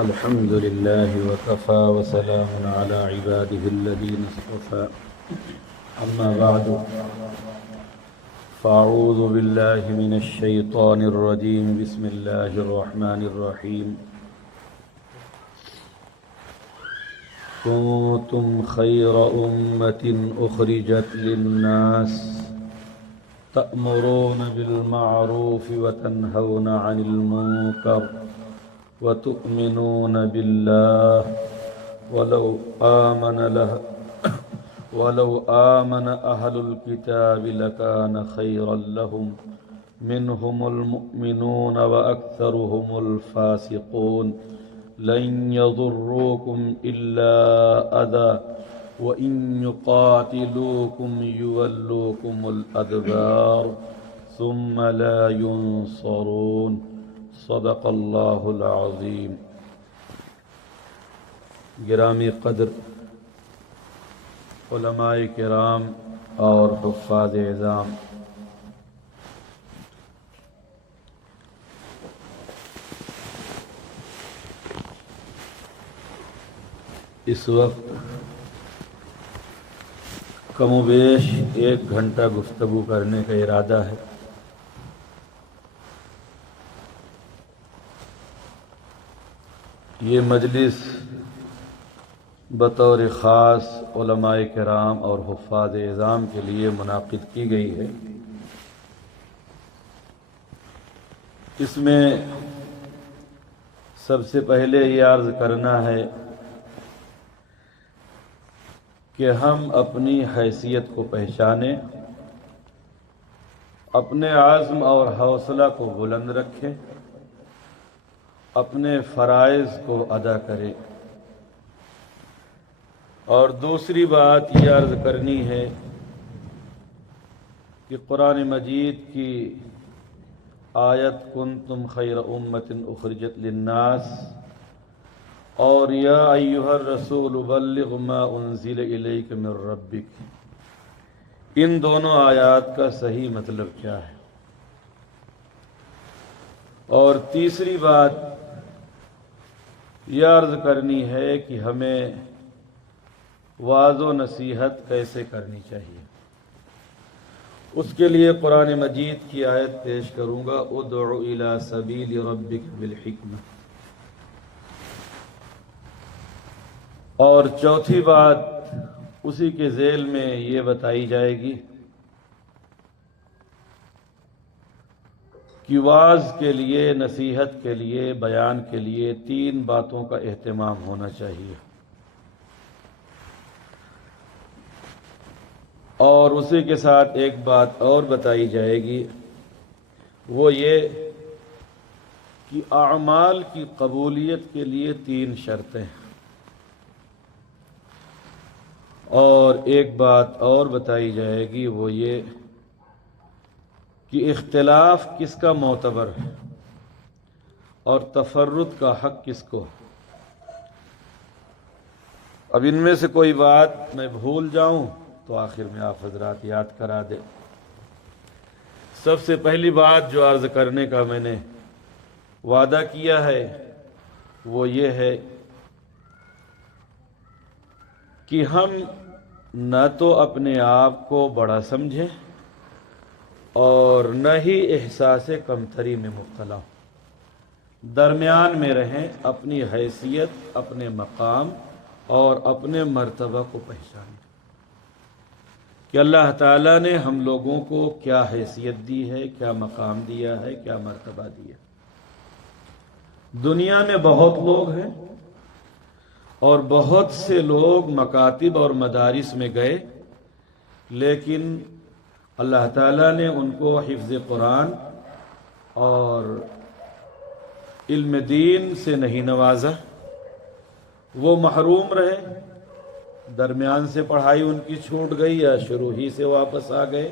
الحمد لله وكفى وسلام على عباده الذين اصطفى أما بعد فأعوذ بالله من الشيطان الرجيم بسم الله الرحمن الرحيم كنتم خير أمة أخرجت للناس تأمرون بالمعروف وتنهون عن المنكر وتؤمنون بالله ولو آمن أهل الكتاب لكان خيرا لهم منهم المؤمنون وأكثرهم الفاسقون لن يضروكم إلا أذى وإن يقاتلوكم يولوكم الأدبار ثم لا ينصرون صدق اللہ العظیم۔ گرامی قدر علماء کرام اور حفاظ اعظام، اس وقت کم و بیش 1 گھنٹہ گفتگو کرنے کا ارادہ ہے۔ یہ مجلس بطور خاص علماء کرام اور حفاظ اعظام کے لیے منعقد کی گئی ہے۔ اس میں سب سے پہلے یہ عرض کرنا ہے کہ ہم اپنی حیثیت کو پہچانیں، اپنے عزم اور حوصلہ کو بلند رکھیں، اپنے فرائض کو ادا کریں۔ اور دوسری بات یہ عرض کرنی ہے کہ قرآن مجید کی آیت کنتم خیر امۃ اخرجت للناس اور یا ایھا الرسول بلغ ما انزل الیک من ربک، ان دونوں آیات کا صحیح مطلب کیا ہے؟ اور تیسری بات یہ عرض کرنی ہے کہ ہمیں وعظ و نصیحت کیسے کرنی چاہیے۔ اس کے لیے قرآن مجید کی آیت پیش کروں گا، ادع الی سبیل ربک بالحکمہ۔ اور چوتھی بات اسی کے ذیل میں یہ بتائی جائے گی کہ وعظ کے لیے، نصیحت کے لیے، بیان کے لیے 3 باتوں کا اہتمام ہونا چاہیے۔ اور اسی کے ساتھ ایک بات اور بتائی جائے گی، وہ یہ کہ اعمال کی قبولیت کے لیے 3 شرطیں ہیں۔ اور ایک بات اور بتائی جائے گی، وہ یہ کہ اختلاف کس کا معتبر ہے اور تفرد کا حق کس کو۔ اب ان میں سے کوئی بات میں بھول جاؤں تو آخر میں آپ حضرات یاد کرا دیں۔ سب سے پہلی بات جو عرض کرنے کا میں نے وعدہ کیا ہے وہ یہ ہے کہ ہم نہ تو اپنے آپ کو بڑا سمجھیں اور نہ ہی احساس کمتری میں مبتلا ہوں، درمیان میں رہیں، اپنی حیثیت، اپنے مقام اور اپنے مرتبہ کو پہچانیں کہ اللہ تعالیٰ نے ہم لوگوں کو کیا حیثیت دی ہے، کیا مقام دیا ہے، کیا مرتبہ دیا۔ دنیا میں بہت لوگ ہیں اور بہت سے لوگ مکاتب اور مدارس میں گئے، لیکن اللہ تعالیٰ نے ان کو حفظ قرآن اور علم دین سے نہیں نوازا، وہ محروم رہے، درمیان سے پڑھائی ان کی چھوٹ گئی یا شروع ہی سے واپس آ گئے،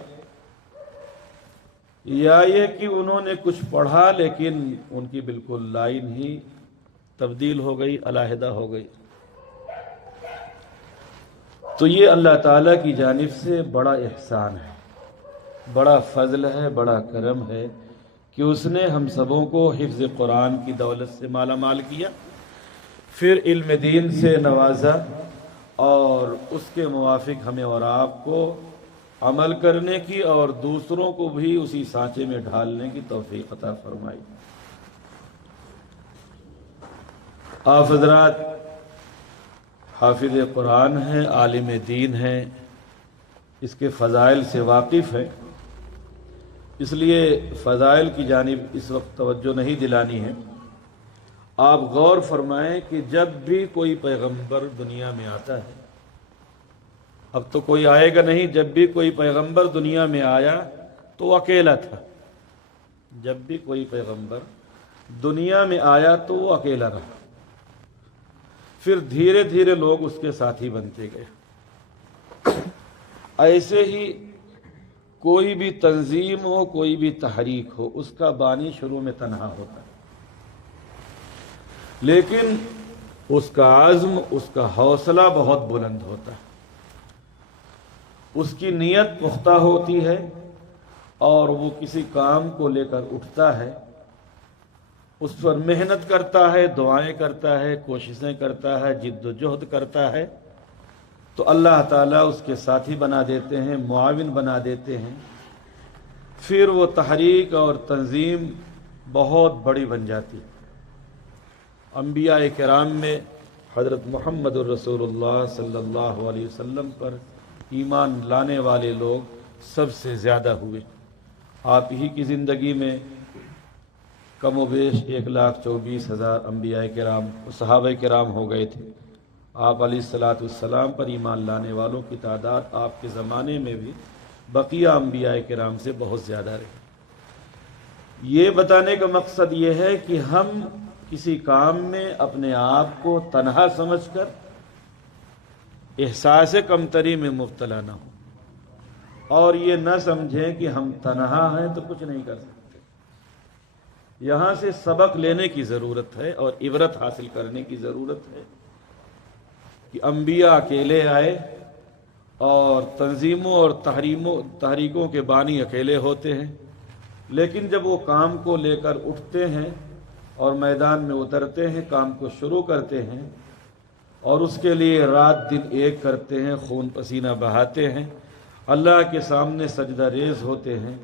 یا یہ کہ انہوں نے کچھ پڑھا لیکن ان کی بالکل لائن ہی تبدیل ہو گئی، علیحدہ ہو گئی۔ تو یہ اللہ تعالیٰ کی جانب سے بڑا احسان ہے، بڑا فضل ہے، بڑا کرم ہے کہ اس نے ہم سبوں کو حفظ قرآن کی دولت سے مالا مال کیا، پھر علم دین سے نوازا، اور اس کے موافق ہمیں اور آپ کو عمل کرنے کی اور دوسروں کو بھی اسی سانچے میں ڈھالنے کی توفیق عطا فرمائی۔ آپ حضرات حافظ قرآن ہیں، عالم دین ہیں، اس کے فضائل سے واقف ہیں، اس لیے فضائل کی جانب اس وقت توجہ نہیں دلانی ہے۔ آپ غور فرمائیں کہ جب بھی کوئی پیغمبر دنیا میں آتا ہے، اب تو کوئی آئے گا نہیں، جب بھی کوئی پیغمبر دنیا میں آیا تو وہ اکیلا تھا، جب بھی کوئی پیغمبر دنیا میں آیا تو وہ اکیلا رہا، پھر دھیرے دھیرے لوگ اس کے ساتھی بنتے گئے۔ ایسے ہی کوئی بھی تنظیم ہو، کوئی بھی تحریک ہو، اس کا بانی شروع میں تنہا ہوتا ہے، لیکن اس کا عزم، اس کا حوصلہ بہت بلند ہوتا ہے، اس کی نیت پختہ ہوتی ہے، اور وہ کسی کام کو لے کر اٹھتا ہے، اس پر محنت کرتا ہے، دعائیں کرتا ہے، کوششیں کرتا ہے، جد و جہد کرتا ہے، تو اللہ تعالیٰ اس کے ساتھی بنا دیتے ہیں، معاون بنا دیتے ہیں، پھر وہ تحریک اور تنظیم بہت بڑی بن جاتی ہے۔ انبیاء کرام میں حضرت محمد الرسول اللہ صلی اللہ علیہ وسلم پر ایمان لانے والے لوگ سب سے زیادہ ہوئے۔ آپ ہی کی زندگی میں کم و بیش 1,24,000 انبیاء کرام، صحابہ کرام ہو گئے تھے۔ آپ علیہ السلام پر ایمان لانے والوں کی تعداد آپ کے زمانے میں بھی بقیہ انبیاء کرام سے بہت زیادہ رہی۔ یہ بتانے کا مقصد یہ ہے کہ ہم کسی کام میں اپنے آپ کو تنہا سمجھ کر احساس کمتری میں مبتلا نہ ہوں، اور یہ نہ سمجھیں کہ ہم تنہا ہیں تو کچھ نہیں کر سکتے۔ یہاں سے سبق لینے کی ضرورت ہے اور عبرت حاصل کرنے کی ضرورت ہے کہ انبیاء اکیلے آئے، اور تنظیموں اور تحریکوں کے بانی اکیلے ہوتے ہیں، لیکن جب وہ کام کو لے کر اٹھتے ہیں اور میدان میں اترتے ہیں، کام کو شروع کرتے ہیں، اور اس کے لیے رات دن ایک کرتے ہیں، خون پسینہ بہاتے ہیں، اللہ کے سامنے سجدہ ریز ہوتے ہیں،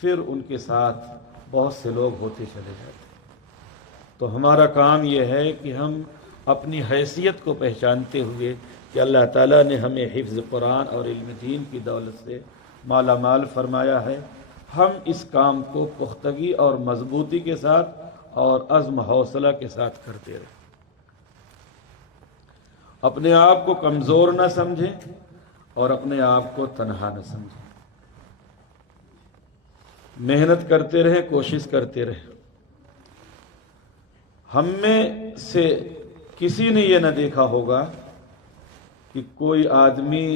پھر ان کے ساتھ بہت سے لوگ ہوتے چلے جاتے ہیں۔ تو ہمارا کام یہ ہے کہ ہم اپنی حیثیت کو پہچانتے ہوئے کہ اللہ تعالیٰ نے ہمیں حفظ قرآن اور علم دین کی دولت سے مالا مال فرمایا ہے، ہم اس کام کو پختگی اور مضبوطی کے ساتھ اور عزم حوصلہ کے ساتھ کرتے رہیں، اپنے آپ کو کمزور نہ سمجھیں اور اپنے آپ کو تنہا نہ سمجھیں، محنت کرتے رہیں، کوشش کرتے رہیں۔ ہم میں سے کسی نے یہ نہ دیکھا ہوگا کہ کوئی آدمی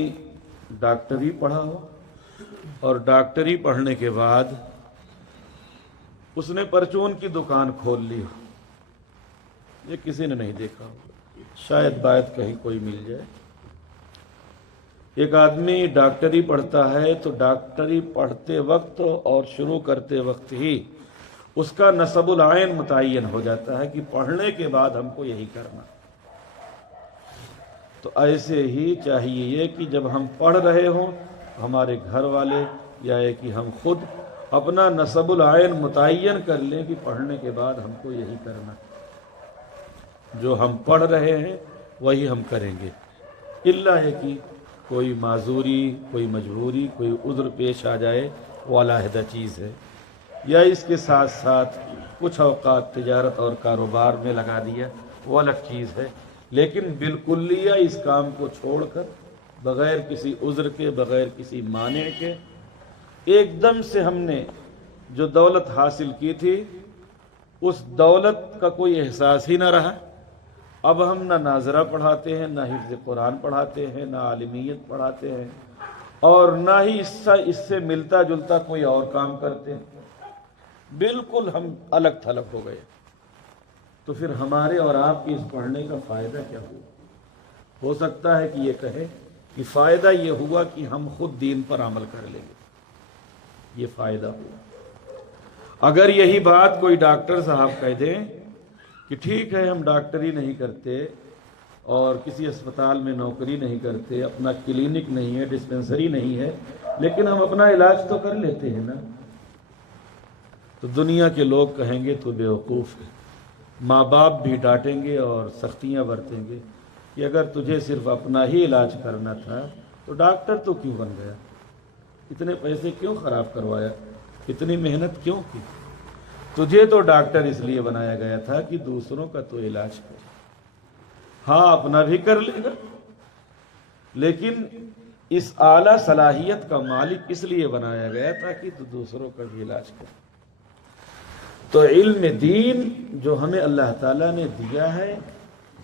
ڈاکٹری پڑھا ہو اور ڈاکٹری پڑھنے کے بعد اس نے پرچون کی دکان کھول لی ہو، یہ کسی نے نہیں دیکھا ہوگا، شاید باید کہیں کوئی مل جائے۔ ایک آدمی ڈاکٹری پڑھتا ہے تو ڈاکٹری پڑھتے وقت اور شروع کرتے وقت ہی اس کا نصب العین متعین ہو جاتا ہے کہ پڑھنے کے بعد ہم کو یہی کرنا۔ تو ایسے ہی چاہیے یہ کہ جب ہم پڑھ رہے ہوں ہمارے گھر والے یا کہ ہم خود اپنا نصب العین متعین کر لیں کہ پڑھنے کے بعد ہم کو یہی کرنا، جو ہم پڑھ رہے ہیں وہی ہم کریں گے، الا ہے کہ کوئی معذوری، کوئی مجبوری، کوئی عذر پیش آ جائے، وہ علیحدہ چیز ہے، یا اس کے ساتھ ساتھ کچھ اوقات تجارت اور کاروبار میں لگا دیا، وہ الگ چیز ہے، لیکن بالکلیہ اس کام کو چھوڑ کر بغیر کسی عذر کے، بغیر کسی مانع کے، ایک دم سے ہم نے جو دولت حاصل کی تھی اس دولت کا کوئی احساس ہی نہ رہا۔ اب ہم نہ ناظرہ پڑھاتے ہیں، نہ حفظ قرآن پڑھاتے ہیں، نہ عالمیت پڑھاتے ہیں، اور نہ ہی اس سے ملتا جلتا کوئی اور کام کرتے ہیں، بالکل ہم الگ تھلگ ہو گئے۔ تو پھر ہمارے اور آپ کے اس پڑھنے کا فائدہ کیا ہوا؟ ہو سکتا ہے کہ یہ کہے کہ فائدہ یہ ہوا کہ ہم خود دین پر عمل کر لیں گے، یہ فائدہ ہوا۔ اگر یہی بات کوئی ڈاکٹر صاحب کہہ دیں کہ ٹھیک ہے ہم ڈاکٹری نہیں کرتے اور کسی اسپتال میں نوکری نہیں کرتے، اپنا کلینک نہیں ہے، ڈسپنسری نہیں ہے، لیکن ہم اپنا علاج تو کر لیتے ہیں نا، تو دنیا کے لوگ کہیں گے تو بیوقوف ہے، ماں باپ بھی ڈانٹیں گے اور سختیاں برتیں گے کہ اگر تجھے صرف اپنا ہی علاج کرنا تھا تو ڈاکٹر تو کیوں بن گیا، اتنے پیسے کیوں خراب کروایا، اتنی محنت کیوں کی؟ تجھے تو ڈاکٹر اس لیے بنایا گیا تھا کہ دوسروں کا تو علاج کرے، ہاں اپنا بھی کر لے گا، لیکن اس اعلیٰ صلاحیت کا مالک اس لیے بنایا گیا تھا کہ تو دوسروں کا بھی علاج کرے۔ تو علم دین جو ہمیں اللہ تعالیٰ نے دیا ہے،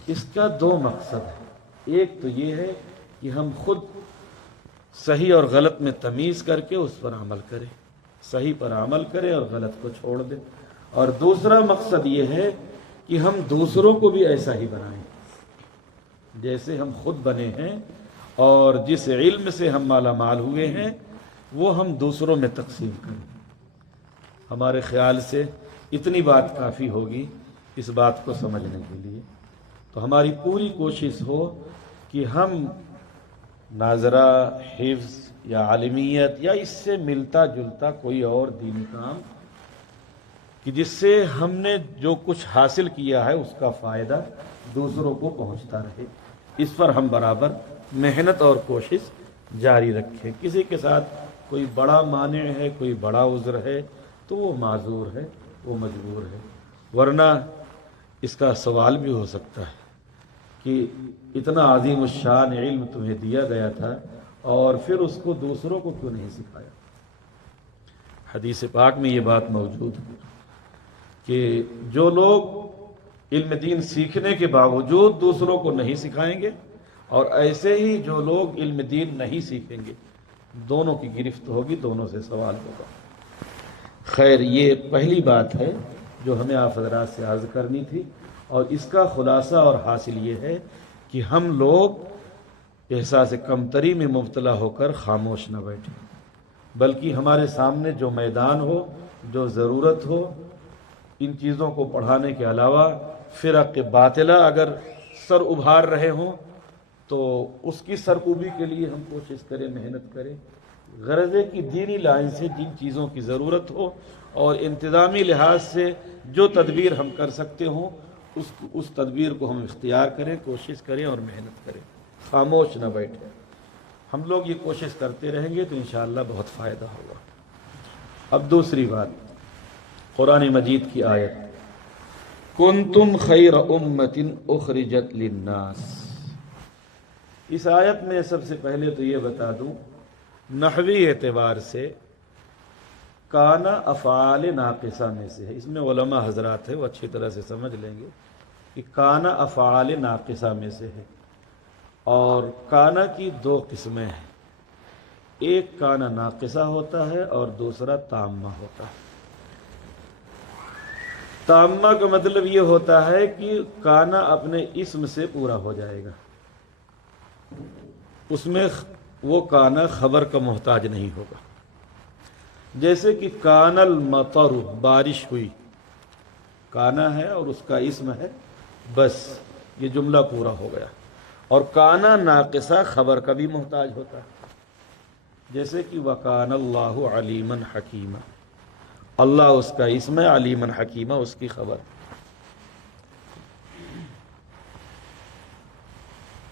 اس کا دو مقصد ہے، ایک تو یہ ہے کہ ہم خود صحیح اور غلط میں تمیز کر کے اس پر عمل کریں، صحیح پر عمل کریں اور غلط کو چھوڑ دیں، اور دوسرا مقصد یہ ہے کہ ہم دوسروں کو بھی ایسا ہی بنائیں جیسے ہم خود بنے ہیں، اور جس علم سے ہم مالا مال ہوئے ہیں وہ ہم دوسروں میں تقسیم کریں۔ ہمارے خیال سے اتنی بات کافی ہوگی اس بات کو سمجھنے کے لیے، تو ہماری پوری کوشش ہو کہ ہم ناظرہ، حفظ یا عالمیت یا اس سے ملتا جلتا کوئی اور دینی کام کہ جس سے ہم نے جو کچھ حاصل کیا ہے اس کا فائدہ دوسروں کو پہنچتا رہے، اس پر ہم برابر محنت اور کوشش جاری رکھیں۔ کسی کے ساتھ کوئی بڑا مانع ہے، کوئی بڑا عذر ہے تو وہ معذور ہے، وہ مجبور ہے، ورنہ اس کا سوال بھی ہو سکتا ہے کہ اتنا عظیم الشان علم تمہیں دیا گیا تھا اور پھر اس کو دوسروں کو کیوں نہیں سکھایا؟ حدیث پاک میں یہ بات موجود ہے کہ جو لوگ علم دین سیکھنے کے باوجود دوسروں کو نہیں سکھائیں گے، اور ایسے ہی جو لوگ علم دین نہیں سیکھیں گے، دونوں کی گرفت ہوگی، دونوں سے سوال ہوگا۔ خیر، یہ پہلی بات ہے جو ہمیں آپ حضرات سے عرض کرنی تھی، اور اس کا خلاصہ اور حاصل یہ ہے کہ ہم لوگ احساس کمتری میں مبتلا ہو کر خاموش نہ بیٹھیں، بلکہ ہمارے سامنے جو میدان ہو، جو ضرورت ہو، ان چیزوں کو پڑھانے کے علاوہ فرق باطلہ اگر سر ابھار رہے ہوں تو اس کی سرکوبی کے لیے ہم کوشش کریں، محنت کریں۔ غرض ہے کہ دینی لائن سے جن چیزوں کی ضرورت ہو اور انتظامی لحاظ سے جو تدبیر ہم کر سکتے ہوں اس تدبیر کو ہم اختیار کریں، کوشش کریں اور محنت کریں، خاموش نہ بیٹھیں۔ ہم لوگ یہ کوشش کرتے رہیں گے تو انشاءاللہ بہت فائدہ ہوگا۔ اب دوسری بات، قرآن مجید کی آیت کنتم خیر امۃ اخرجت للناس، اس آیت میں سب سے پہلے تو یہ بتا دوں نحوی اعتبار سے کانا افعال ناقصہ میں سے ہے، اس میں علماء حضرات ہیں وہ اچھی طرح سے سمجھ لیں گے کہ کانا افعال ناقصہ میں سے ہے، اور کانا کی دو قسمیں ہیں، ایک کانا ناقصہ ہوتا ہے اور دوسرا تامہ ہوتا ہے۔ تامہ کا مطلب یہ ہوتا ہے کہ کانا اپنے اسم سے پورا ہو جائے گا، اس میں وہ کانا خبر کا محتاج نہیں ہوگا، جیسے کہ کان المطر، بارش ہوئی، کانا ہے اور اس کا اسم ہے، بس یہ جملہ پورا ہو گیا۔ اور کانا ناقصہ خبر کا بھی محتاج ہوتا ہے، جیسے کہ وَكَانَ اللَّهُ عَلِيمًا حَكِيمًا، اللہ اس کا اسم ہے، علیمًا حکیمہ اس کی خبر۔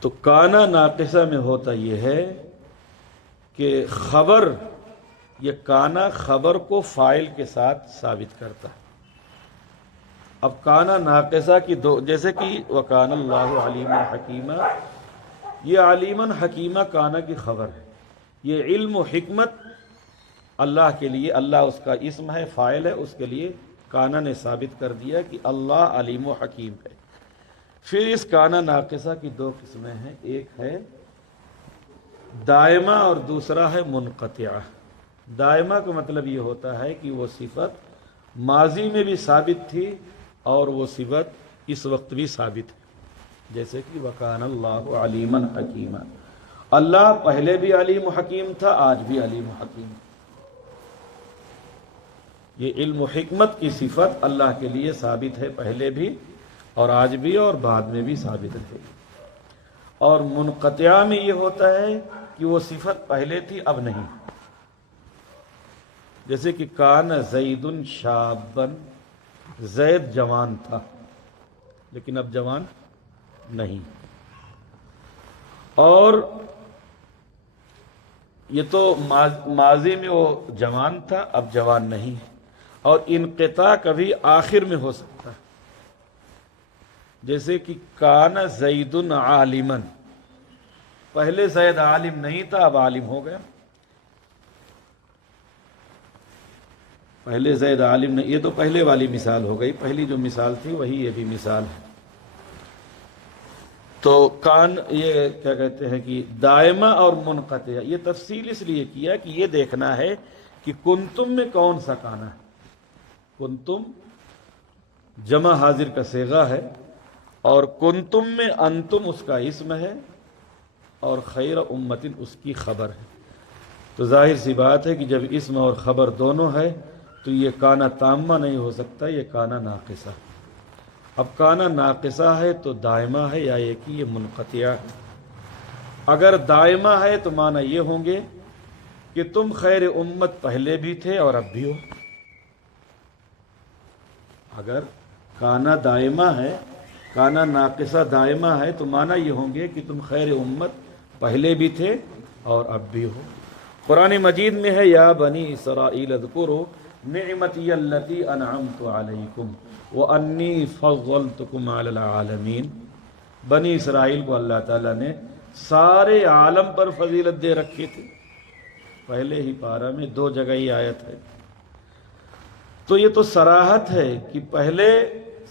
تو کانا ناقصہ میں ہوتا یہ ہے کہ خبر، یہ کانا خبر کو فاعل کے ساتھ ثابت کرتا ہے۔ اب کانا ناقصہ کی دو، جیسے کہ وَكَانَ اللَّهُ عَلِيمًا حَكِيمًا، یہ علیمًا حکیمہ کانا کی خبر ہے، یہ علم و حکمت اللہ کے لیے، اللہ اس کا اسم ہے، فاعل ہے، اس کے لیے کانا نے ثابت کر دیا کہ اللہ علیم و حکیم ہے۔ پھر اس کانا ناقصہ کی دو قسمیں ہیں، ایک ہے دائمہ اور دوسرا ہے منقطعہ۔ دائمہ کا مطلب یہ ہوتا ہے کہ وہ صفت ماضی میں بھی ثابت تھی اور وہ صفت اس وقت بھی ثابت ہے، جیسے کہ وَكَانَ اللَّهُ عَلِيمًا حَكِيمًا، اللہ پہلے بھی علیم و حکیم تھا، آج بھی علیم و حکیم ہے۔ یہ علم و حکمت کی صفت اللہ کے لیے ثابت ہے، پہلے بھی اور آج بھی اور بعد میں بھی ثابت ہے۔ اور منقطع میں یہ ہوتا ہے کہ وہ صفت پہلے تھی اب نہیں، جیسے کہ کان زید شابن، زید جوان تھا لیکن اب جوان نہیں، اور یہ تو ماضی میں وہ جوان تھا اب جوان نہیں ہے۔ اور انقطاع کبھی آخر میں ہو سکتا ہے، جیسے کہ کان زید عالما، پہلے زید عالم نہیں تھا اب عالم ہو گیا، پہلے زید عالم نہیں، یہ تو پہلے والی مثال ہو گئی، پہلی جو مثال تھی وہی یہ بھی مثال ہے۔ تو کان یہ کیا کہتے ہیں کہ دائمہ اور منقطع، یہ تفصیل اس لیے کیا کہ یہ دیکھنا ہے کہ کنتم میں کون سا کانا ہے۔ کنتم جمع حاضر کا صیغہ ہے، اور کنتم میں انتم اس کا اسم ہے، اور خیر امتن اس کی خبر ہے۔ تو ظاہر سی بات ہے کہ جب اسم اور خبر دونوں ہے تو یہ کانا تامہ نہیں ہو سکتا، یہ کانا ناقصہ۔ اب کانا ناقصہ ہے تو دائمہ ہے یا یہ کہ یہ منقطع ہے؟ اگر دائمہ ہے تو معنی یہ ہوں گے کہ تم خیر امت پہلے بھی تھے اور اب بھی ہو۔ اگر کانا دائمہ ہے، کانا ناقصہ دائمہ ہے تو معنی یہ ہوں گے کہ تم خیر امت پہلے بھی تھے اور اب بھی ہو۔ قرآن مجید میں ہے یا بنی اسرائیل اذکروا نعمتی التی انعمت علیکم وانی فضلتکم علی العالمین۔ بنی اسرائیل کو اللہ تعالیٰ نے سارے عالم پر فضیلت دے رکھی تھی، پہلے ہی پارہ میں 2 جگہ ہی آیت ہے۔ تو یہ تو صراحت ہے کہ پہلے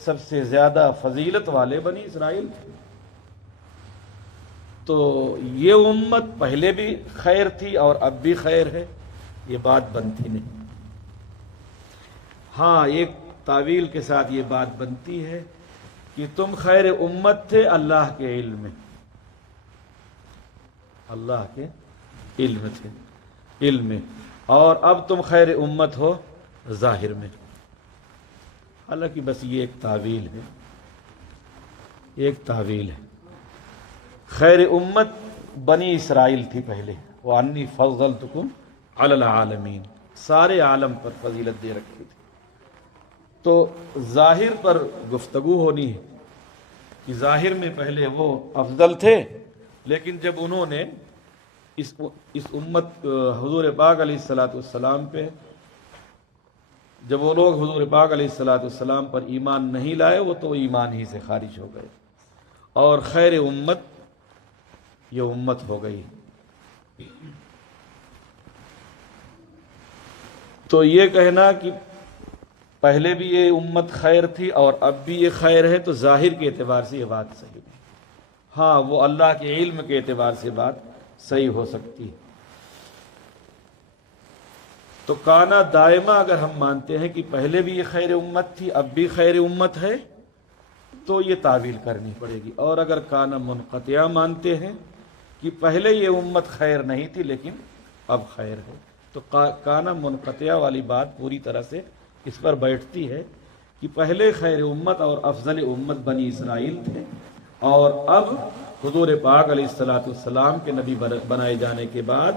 سب سے زیادہ فضیلت والے بنی اسرائیل تھے، تو یہ امت پہلے بھی خیر تھی اور اب بھی خیر ہے، یہ بات بنتی نہیں۔ ہاں ایک تعویل کے ساتھ یہ بات بنتی ہے کہ تم خیر امت تھے اللہ کے علم میں، اللہ کے علم تھے، علم میں، اور اب تم خیر امت ہو ظاہر میں۔ حالانکہ بس یہ ایک تعویل ہے، ایک تعویل ہے۔ خیر امت بنی اسرائیل تھی پہلے، وانی فضلتکم علی العالمین، سارے عالم پر فضیلت دے رکھی تھی۔ تو ظاہر پر گفتگو ہونی ہے کہ ظاہر میں پہلے وہ افضل تھے، لیکن جب انہوں نے اس امت حضور پاک علیہ السلام پہ، جب وہ لوگ حضور پاک علیہ السلام پر ایمان نہیں لائے، وہ تو ایمان ہی سے خارج ہو گئے، اور خیر امت یہ امت ہو گئی۔ تو یہ کہنا کہ پہلے بھی یہ امت خیر تھی اور اب بھی یہ خیر ہے، تو ظاہر کے اعتبار سے یہ بات صحیح ہے۔ ہاں وہ اللہ کے علم کے اعتبار سے بات صحیح ہو سکتی ہے۔ تو کانا دائمہ اگر ہم مانتے ہیں کہ پہلے بھی یہ خیر امت تھی اب بھی خیر امت ہے، تو یہ تعویل کرنی پڑے گی۔ اور اگر کانا منقطع مانتے ہیں کہ پہلے یہ امت خیر نہیں تھی لیکن اب خیر ہے، تو کانا منقطع والی بات پوری طرح سے اس پر بیٹھتی ہے کہ پہلے خیر امت اور افضل امت بنی اسرائیل تھے، اور اب حضور پاک علیہ السلام کے نبی بنائے جانے کے بعد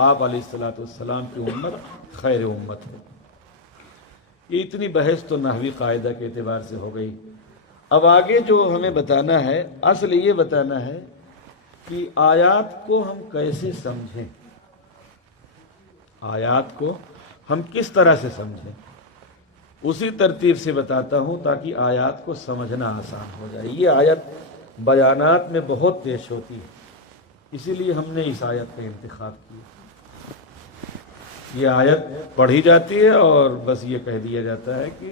آپ علیہ السلام کی امت خیر امت ہے۔ یہ اتنی بحث تو نحوی قاعدہ کے اعتبار سے ہو گئی۔ اب آگے جو ہمیں بتانا ہے، اصل یہ بتانا ہے کہ آیات کو ہم کیسے سمجھیں، آیات کو ہم کس طرح سے سمجھیں، اسی ترتیب سے بتاتا ہوں تاکہ آیات کو سمجھنا آسان ہو جائے۔ یہ آیت بیانات میں بہت پیش ہوتی ہے، اسی لیے ہم نے اس آیت کا انتخاب کیا۔ یہ آیت پڑھی جاتی ہے اور بس یہ کہہ دیا جاتا ہے کہ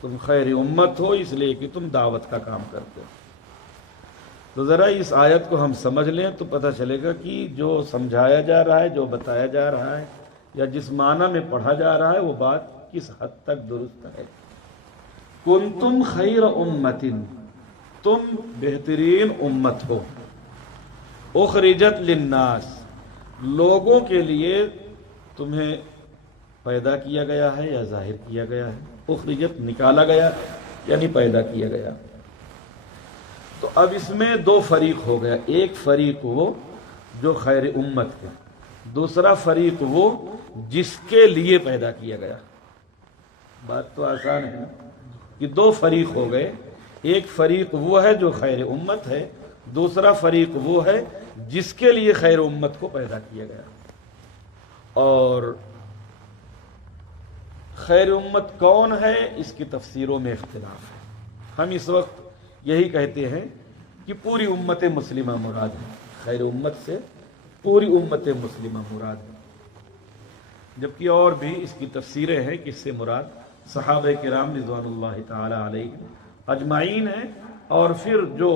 تم خیر امت ہو اس لیے کہ تم دعوت کا کام کرتے ہو۔ تو ذرا اس آیت کو ہم سمجھ لیں تو پتہ چلے گا کہ جو سمجھایا جا رہا ہے، جو بتایا جا رہا ہے، یا جس معنی میں پڑھا جا رہا ہے وہ بات کس حد تک درست ہے۔ کنتم خیر امت، تم بہترین امت ہو، اخرجت للناس، لوگوں کے لیے تمہیں پیدا کیا گیا ہے یا ظاہر کیا گیا ہے؟ اخرجت نکالا گیا یعنی پیدا کیا گیا۔ تو اب اس میں دو فریق ہو گیا، ایک فریق وہ جو خیر امت ہے، دوسرا فریق وہ جس کے لیے پیدا کیا گیا۔ بات تو آسان ہے کہ دو فریق ہو گئے، ایک فریق وہ ہے جو خیر امت ہے، دوسرا فریق وہ ہے جس کے لیے خیر امت کو پیدا کیا گیا۔ اور خیر امت کون ہے اس کی تفسیروں میں اختلاف ہے۔ ہم اس وقت یہی کہتے ہیں کہ پوری امت مسلمہ مراد ہے، خیر امت سے پوری امت مسلمہ مراد ہے، جبکہ اور بھی اس کی تفسیریں ہیں کہ اس سے مراد صحابہ کرام رضوان اللہ تعالی علیہ اجمعین ہیں، اور پھر جو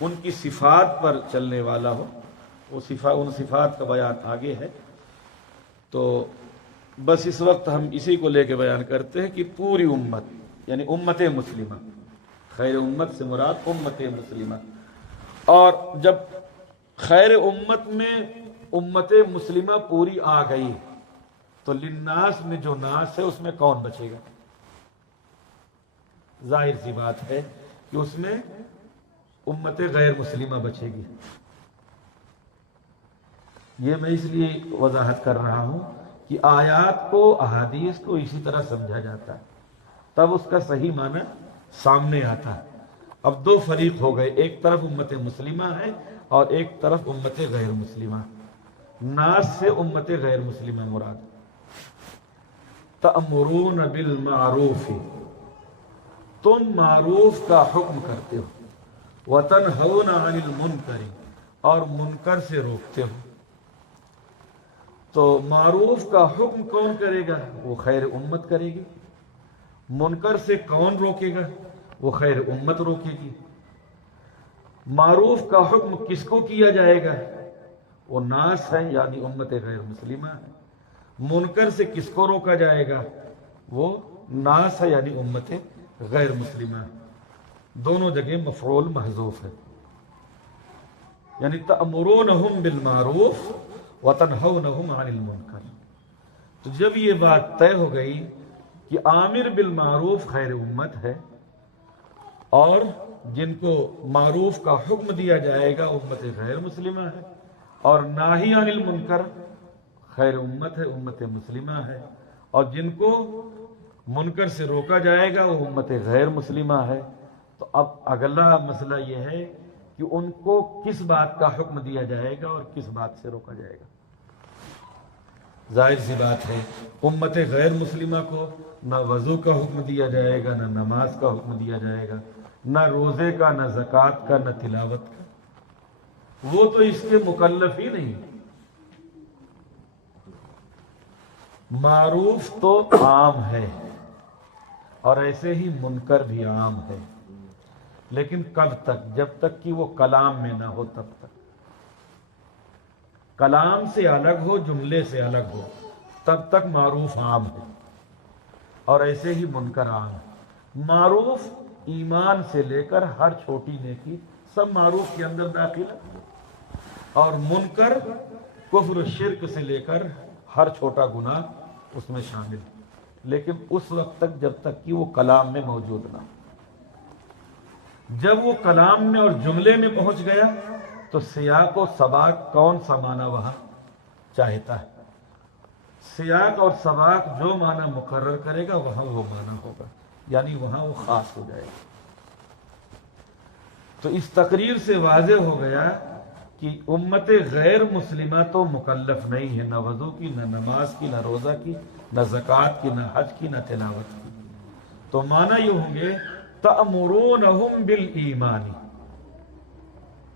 ان کی صفات پر چلنے والا ہو، وہ ان صفات کا بیان آگے ہے۔ تو بس اس وقت ہم اسی کو لے کے بیان کرتے ہیں کہ پوری امت یعنی امت مسلمہ، خیر امت سے مراد امت مسلمہ۔ اور جب خیر امت میں امت مسلمہ پوری آ گئی تو للناس میں جو ناس ہے اس میں کون بچے گا؟ ظاہر سی بات ہے کہ اس میں امت غیر مسلمہ بچے گی۔ یہ میں اس لیے وضاحت کر رہا ہوں کہ آیات کو احادیث کو اسی طرح سمجھا جاتا ہے، تب اس کا صحیح معنی سامنے آتا ہے۔ اب دو فریق ہو گئے، ایک طرف امت مسلمہ ہے اور ایک طرف امت غیر مسلمہ۔ ناس سے امت غیر مسلمہ مراد۔ تأمرون بالمعروف، تم معروف کا حکم کرتے ہو، وتنہون عن المنکر، اور منکر سے روکتے ہو۔ تو معروف کا حکم کون کرے گا؟ وہ خیر امت کرے گی۔ منکر سے کون روکے گا؟ وہ خیر امت روکے گی۔ معروف کا حکم کس کو کیا جائے گا؟ وہ ناس ہے یعنی امت غیر مسلمہ ہے۔ منکر سے کس کو روکا جائے گا؟ وہ ناس ہے یعنی امت غیر مسلمہ ہے۔ دونوں جگہ مفعول محذوف ہے، یعنی تأمرونہم بالمعروف وتنہونہم عن المنکر۔ تو جب یہ بات طے ہو گئی کہ عامر بالمعروف خیر امت ہے اور جن کو معروف کا حکم دیا جائے گا امت غیر مسلمہ ہے، اور ناہی عن المنکر خیر امت ہے، امت مسلمہ ہے، اور جن کو منکر سے روکا جائے گا وہ امت غیر مسلمہ ہے، تو اب اگلا مسئلہ یہ ہے کہ ان کو کس بات کا حکم دیا جائے گا اور کس بات سے روکا جائے گا۔ ظاہر سی بات ہے امت غیر مسلمہ کو نہ وضو کا حکم دیا جائے گا، نہ نماز کا حکم دیا جائے گا، نہ روزے کا، نہ زکوٰۃ کا، نہ تلاوت کا۔ وہ تو اس کے مکلف ہی نہیں۔ معروف تو عام ہے اور ایسے ہی منکر بھی عام ہے، لیکن کب تک؟ جب تک کہ وہ کلام میں نہ ہو تب تک۔ کلام سے الگ ہو، جملے سے الگ ہو، تب تک معروف عام ہے، اور ایسے ہی منکر عام ہے۔ معروف ایمان سے لے کر ہر چھوٹی نیکی سب معروف کے اندر داخل ہے، اور منکر کفر و شرک سے لے کر ہر چھوٹا گناہ اس میں شامل ہے، لیکن اس وقت تک جب تک کہ وہ کلام میں موجود نہ ہو۔ جب وہ کلام میں اور جملے میں پہنچ گیا تو سیاق و سباق کون سا معنی وہاں چاہتا ہے؟ سیاق اور سباق جو معنی مقرر کرے گا وہاں وہ معنی ہوگا، یعنی وہاں وہ خاص ہو جائے گا۔ تو اس تقریر سے واضح ہو گیا کہ امت غیر مسلمہ تو مکلف نہیں ہے، نہ وضو کی، نہ نماز کی، نہ روزہ کی، نہ زکوٰۃ کی، نہ حج کی، نہ تلاوت کی۔ تو معنی یہ ہوں گے تأمرونہم بالایمان،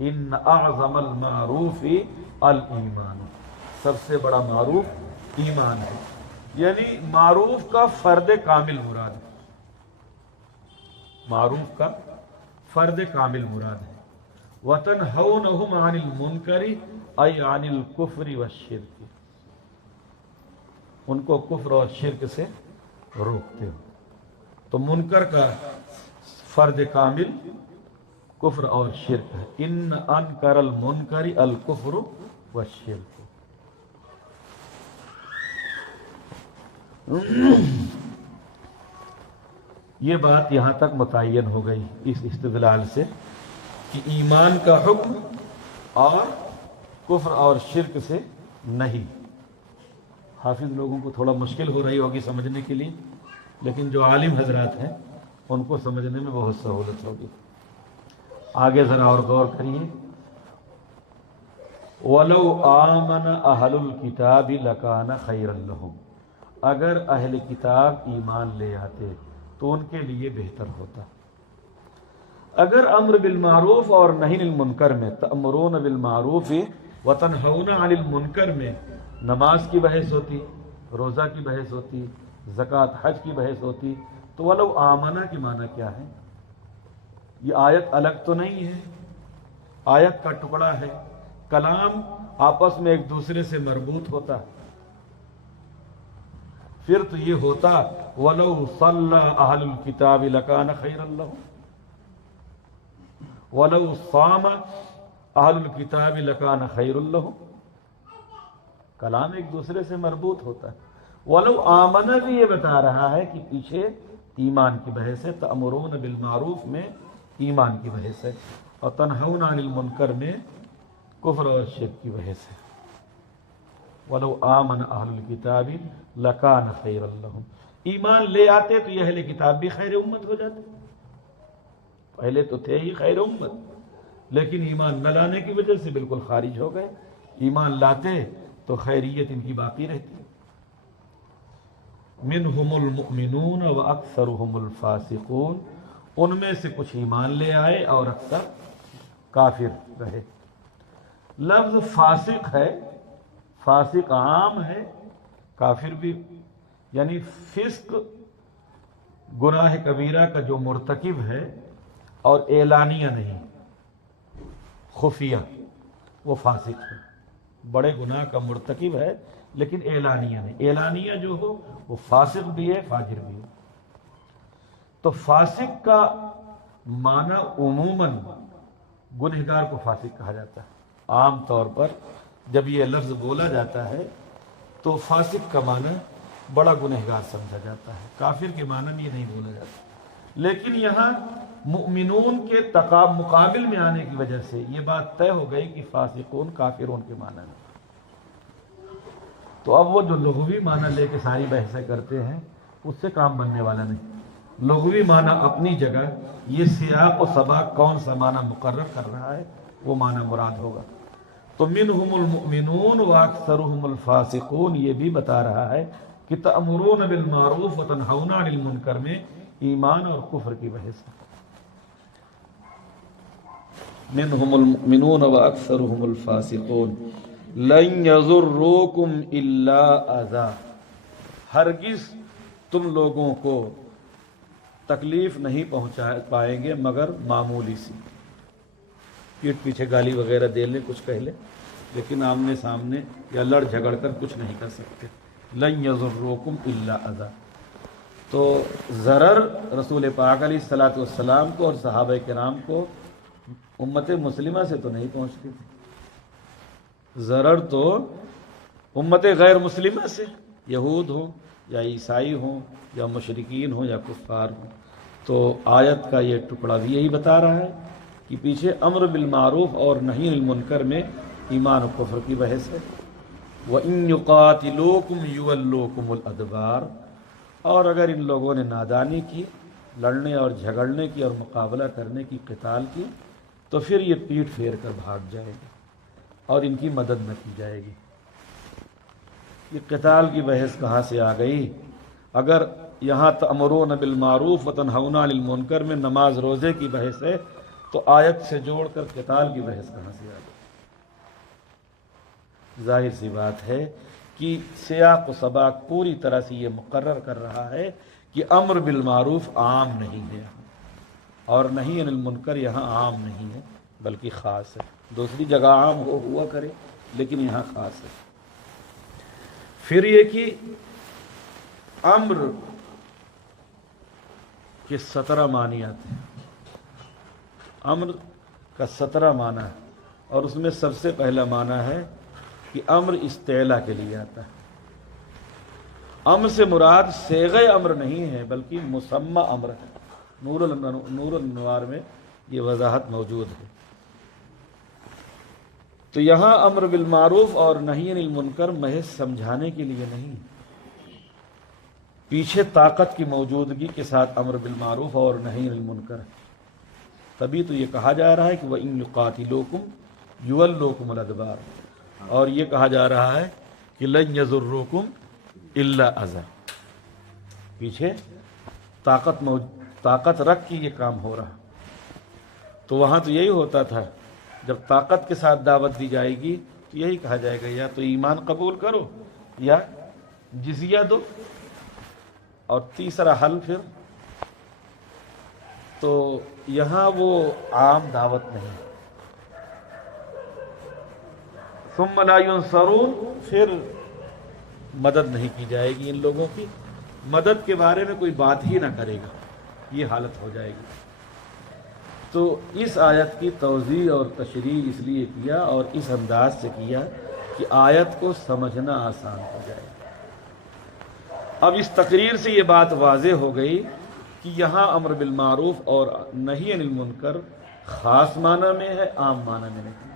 ان اعظم المعروف الایمان، سب سے بڑا معروف ایمان ہے، یعنی معروف کا فرد کامل مراد ہے، معروف کا فرد کامل مراد ہے۔ وَتَنْهَوْنَهُمْ عَنِ الْمُنْكَرِ أَيْ عَنِ الْكُفْرِ وَالشِّرْكِ، ان کو کفر اور شرک سے روکتے ہو۔ تو منکر کا فرد کامل کفر اور شرک ہے۔ ان انکر المنکر الکفر والشرک۔ یہ بات یہاں تک متعین ہو گئی اس استدلال سے کہ ایمان کا حکم اور کفر اور شرک سے نہیں. حافظ لوگوں کو تھوڑا مشکل ہو رہی ہوگی سمجھنے کے لیے، لیکن جو عالم حضرات ہیں ان کو سمجھنے میں بہت سہولت ہوگی. آگے ذرا اور غور کریے. وَلَوْ آمَنَ أَهْلُ الْكِتَابِ لَكَانَ خَيْرًا لَهُمْ، اگر اہل کتاب ایمان لے آتے تو ان کے لیے بہتر ہوتا. اگر امر بالمعروف اور نہی عن المنکر میں، تأمرون بالمعروف وتنہون عن المنکر میں نماز کی بحث ہوتی، روزہ کی بحث ہوتی، زکوٰۃ حج کی بحث ہوتی، تو ولو آمنہ کی معنی کیا ہے؟ یہ آیت الگ تو نہیں ہے، آیت کا ٹکڑا ہے. کلام آپس میں ایک دوسرے سے مربوط ہوتا. پھر تو یہ ہوتا وَلَوْ صَلَّى أَهْلُ الْكِتَابِ لَكَانَ خَيْرًا لَهُمْ، وَلَوْ صَامَ أَهْلُ الْكِتَابِ لَكَانَ خَيْرًا لَهُمْ. کلام ایک دوسرے سے مربوط ہوتا ہے. وَلَوْ آمَنَ بھی یہ بتا رہا ہے کہ پیچھے ایمان کی بحث ہے. تأمرون بالمعروف میں ایمان کی بحث ہے، اور تنہون عن المنکر میں کفر اور شرک کی بحث ہے. وَلَوْ آمَنَ أَهْلُ الْكِتَابِ لَكَانَ خَيْرًا لَهُمْ. ایمان لے آتے تو یہ اہل کتاب بھی خیر امت ہو جاتے. پہلے تو تھے ہی خیر امت، لیکن ایمان نہ لانے کی وجہ سے بالکل خارج ہو گئے. ایمان لاتے تو خیریت ان کی باقی رہتی. منہم المؤمنون واکثرهم الفاسقون، ان میں سے کچھ ایمان لے آئے اور اکثر کافر رہے. لفظ فاسق ہے، فاسق عام ہے، کافر بھی، یعنی فسق گناہ کبیرہ کا جو مرتکب ہے اور اعلانیہ نہیں، خفیہ، وہ فاسق ہے. بڑے گناہ کا مرتکب ہے لیکن اعلانیہ نہیں. اعلانیہ جو ہو وہ فاسق بھی ہے، فاجر بھی ہے. تو فاسق کا معنی عموماً گنہگار کو فاسق کہا جاتا ہے. عام طور پر جب یہ لفظ بولا جاتا ہے تو فاسق کا معنی بڑا گنہگار سمجھا جاتا ہے، کافر کے معنی میں یہ نہیں بولا جاتا. لیکن یہاں مؤمنون کے مقابل میں آنے کی وجہ سے یہ بات طے ہو گئی کہ فاسقون کافرون کے معنی میں. تو اب وہ جو لغوی معنی لے کے ساری بحثیں کرتے ہیں اس سے کام بننے والا نہیں. لغوی معنی اپنی جگہ، یہ سیاق و سباق کون سا معنی مقرر کر رہا ہے وہ معنی مراد ہوگا. تو منہم المؤمنون واکثرهم الفاسقون یہ بھی بتا رہا ہے کہ تأمرون بالمعروف وتنہون عن المنکر میں ایمان اور کفر کی بحث ہے. منہم المؤمنون واکثرهم الفاسقون لن یضروکم الا اذی، ہرگز تم لوگوں کو تکلیف نہیں پہنچا پائیں گے مگر معمولی سی. پیٹھ پیچھے گالی وغیرہ دے لیں، کچھ کہہ لیں، لیکن آمنے سامنے یا لڑ جھگڑ کر کچھ نہیں کر سکتے. لن یضروکم الا اذی. تو ضرر رسول پاک علیہ الصلوۃ والسلام کو اور صحابہ کرام کو امت مسلمہ سے تو نہیں پہنچتی تھی. ضرر تو امت غیر مسلمہ سے، یہود ہوں یا عیسائی ہوں یا مشرکین ہوں یا کفار ہوں. تو آیت کا یہ ٹکڑا بھی یہی بتا رہا ہے کہ پیچھے امر بالمعروف اور نہی عن المنکر میں ایمان و کفر کی بحث ہے. وَإِن يُقَاتِلُوكُمْ يُوَلُّوكُمُ الْأَدْبَارَ، اور اگر ان لوگوں نے نادانی کی، لڑنے اور جھگڑنے کی اور مقابلہ کرنے کی، قتال کی، تو پھر یہ پیٹھ پھیر کر بھاگ جائے گی اور ان کی مدد نہ کی جائے گی. یہ قتال کی بحث کہاں سے آ گئی؟ اگر یہاں تأمرون بالمعروف وتنہون عن المنکر میں نماز روزے کی بحث ہے تو آیت سے جوڑ کر قتال کی بحث کہاں سے آ گئی؟ ظاہر سی بات ہے کہ سیاق و سباق پوری طرح سے یہ مقرر کر رہا ہے کہ امر بالمعروف عام نہیں ہے اور نہی عن المنکر یہاں عام نہیں ہے بلکہ خاص ہے. دوسری جگہ عام ہوا کرے لیکن یہاں خاص ہے. پھر یہ کہ امر کے 17 معنی آتے ہیں. امر کا 17 معنی ہے اور اس میں سب سے پہلا معنی ہے کہ امر استعلا کے لیے آتا ہے. امر سے مراد صیغہ امر نہیں ہے بلکہ مسمى امر ہے۔ نور الانوار میں یہ وضاحت موجود ہے۔ تو یہاں امر بالمعروف اور نہی عن المنکر محض سمجھانے کے لیے نہیں، پیچھے طاقت کی موجودگی کے ساتھ امر بالمعروف اور نہی عن المنکر ہے۔ تبھی تو یہ کہا جا رہا ہے کہ وَإِن يُقَاتِلُوكُمْ يُوَلُّوكُمُ الْأَدْبَارَ، اور یہ کہا جا رہا ہے کہ لَن يَضُرُّوكُمْ إِلَّا أَذًى، پیچھے طاقت رکھ کے یہ کام ہو رہا۔ تو وہاں تو یہی ہوتا تھا، جب طاقت کے ساتھ دعوت دی جائے گی تو یہی کہا جائے گا یا تو ایمان قبول کرو یا جزیہ دو، اور تیسرا حل پھر۔ تو یہاں وہ عام دعوت نہیں۔ ثم لا ينصرون، پھر مدد نہیں کی جائے گی، ان لوگوں کی مدد کے بارے میں کوئی بات ہی نہ کرے گا، یہ حالت ہو جائے گی۔ تو اس آیت کی توضیح اور تشریح اس لیے کیا اور اس انداز سے کیا کہ آیت کو سمجھنا آسان ہو جائے۔ اب اس تقریر سے یہ بات واضح ہو گئی کہ یہاں امر بالمعروف اور نہی عن المنکر خاص معنی میں ہے، عام معنی میں نہیں۔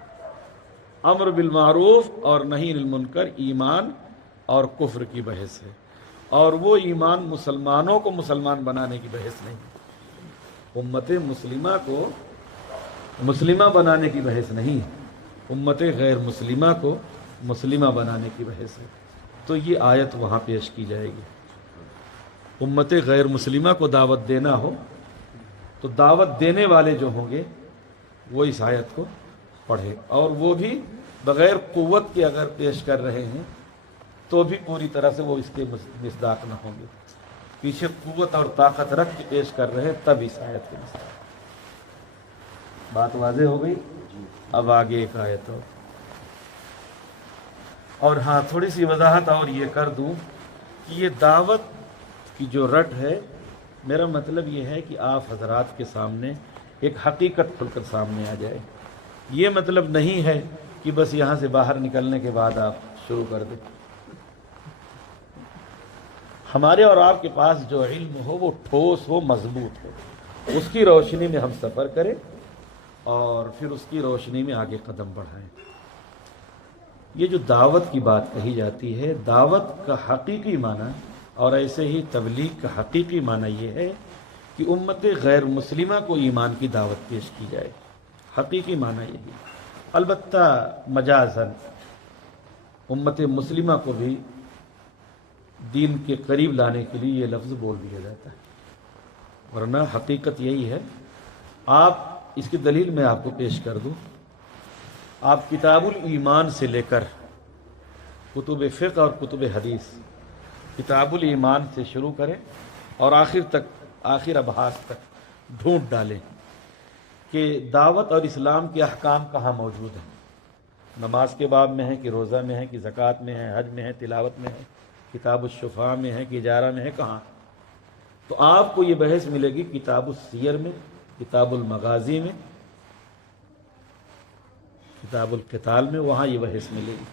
امر بالمعروف اور نہی عن المنکر ایمان اور کفر کی بحث ہے، اور وہ ایمان مسلمانوں کو مسلمان بنانے کی بحث نہیں، امت مسلمہ کو مسلمہ بنانے کی بحث نہیں ہے، امت غیر مسلمہ کو مسلمہ بنانے کی بحث ہے۔ تو یہ آیت وہاں پیش کی جائے گی۔ امت غیر مسلمہ کو دعوت دینا ہو تو دعوت دینے والے جو ہوں گے وہ اس آیت کو پڑھے، اور وہ بھی بغیر قوت کے اگر پیش کر رہے ہیں تو بھی پوری طرح سے وہ اس کے مصداق نہ ہوں گے، پیچھے قوت اور طاقت رکھ کے پیش کر رہے ہیں تب اس آیت کے مصداق۔ بات واضح ہو گئی؟ اب آگے ایک آیت اور ہاں تھوڑی سی وضاحت اور یہ کر دوں کہ یہ دعوت کی جو رٹ ہے، میرا مطلب یہ ہے کہ آپ حضرات کے سامنے ایک حقیقت کھل کر سامنے آ جائے۔ یہ مطلب نہیں ہے کہ بس یہاں سے باہر نکلنے کے بعد آپ شروع کر دیں۔ ہمارے اور آپ کے پاس جو علم ہو وہ ٹھوس ہو، مضبوط ہو، اس کی روشنی میں ہم سفر کریں اور پھر اس کی روشنی میں آگے قدم بڑھائیں۔ یہ جو دعوت کی بات کہی جاتی ہے، دعوت کا حقیقی معنی اور ایسے ہی تبلیغ کا حقیقی معنی یہ ہے کہ امت غیر مسلمہ کو ایمان کی دعوت پیش کی جائے، حقیقی معنی یہی۔ البتہ مجازاً امت مسلمہ کو بھی دین کے قریب لانے کے لیے یہ لفظ بول دیا جاتا ہے، ورنہ حقیقت یہی ہے۔ آپ اس کی دلیل میں آپ کو پیش کر دوں، آپ کتاب الایمان سے لے کر کتب فقہ اور کتب حدیث، کتاب الایمان سے شروع کریں اور آخر ابحاث تک ڈھونڈ ڈالیں کہ دعوت اور اسلام کے احکام کہاں موجود ہیں۔ نماز کے باب میں ہے کہ روزہ میں ہے کہ زکوٰۃ میں ہے، حج میں ہے، تلاوت میں ہے، کتاب الشفاء میں ہے کہ اجارہ میں ہے، کہاں؟ تو آپ کو یہ بحث ملے گی کتاب السیر میں، کتاب المغازی میں، کتاب القتال میں، وہاں یہ بحث ملے گی۔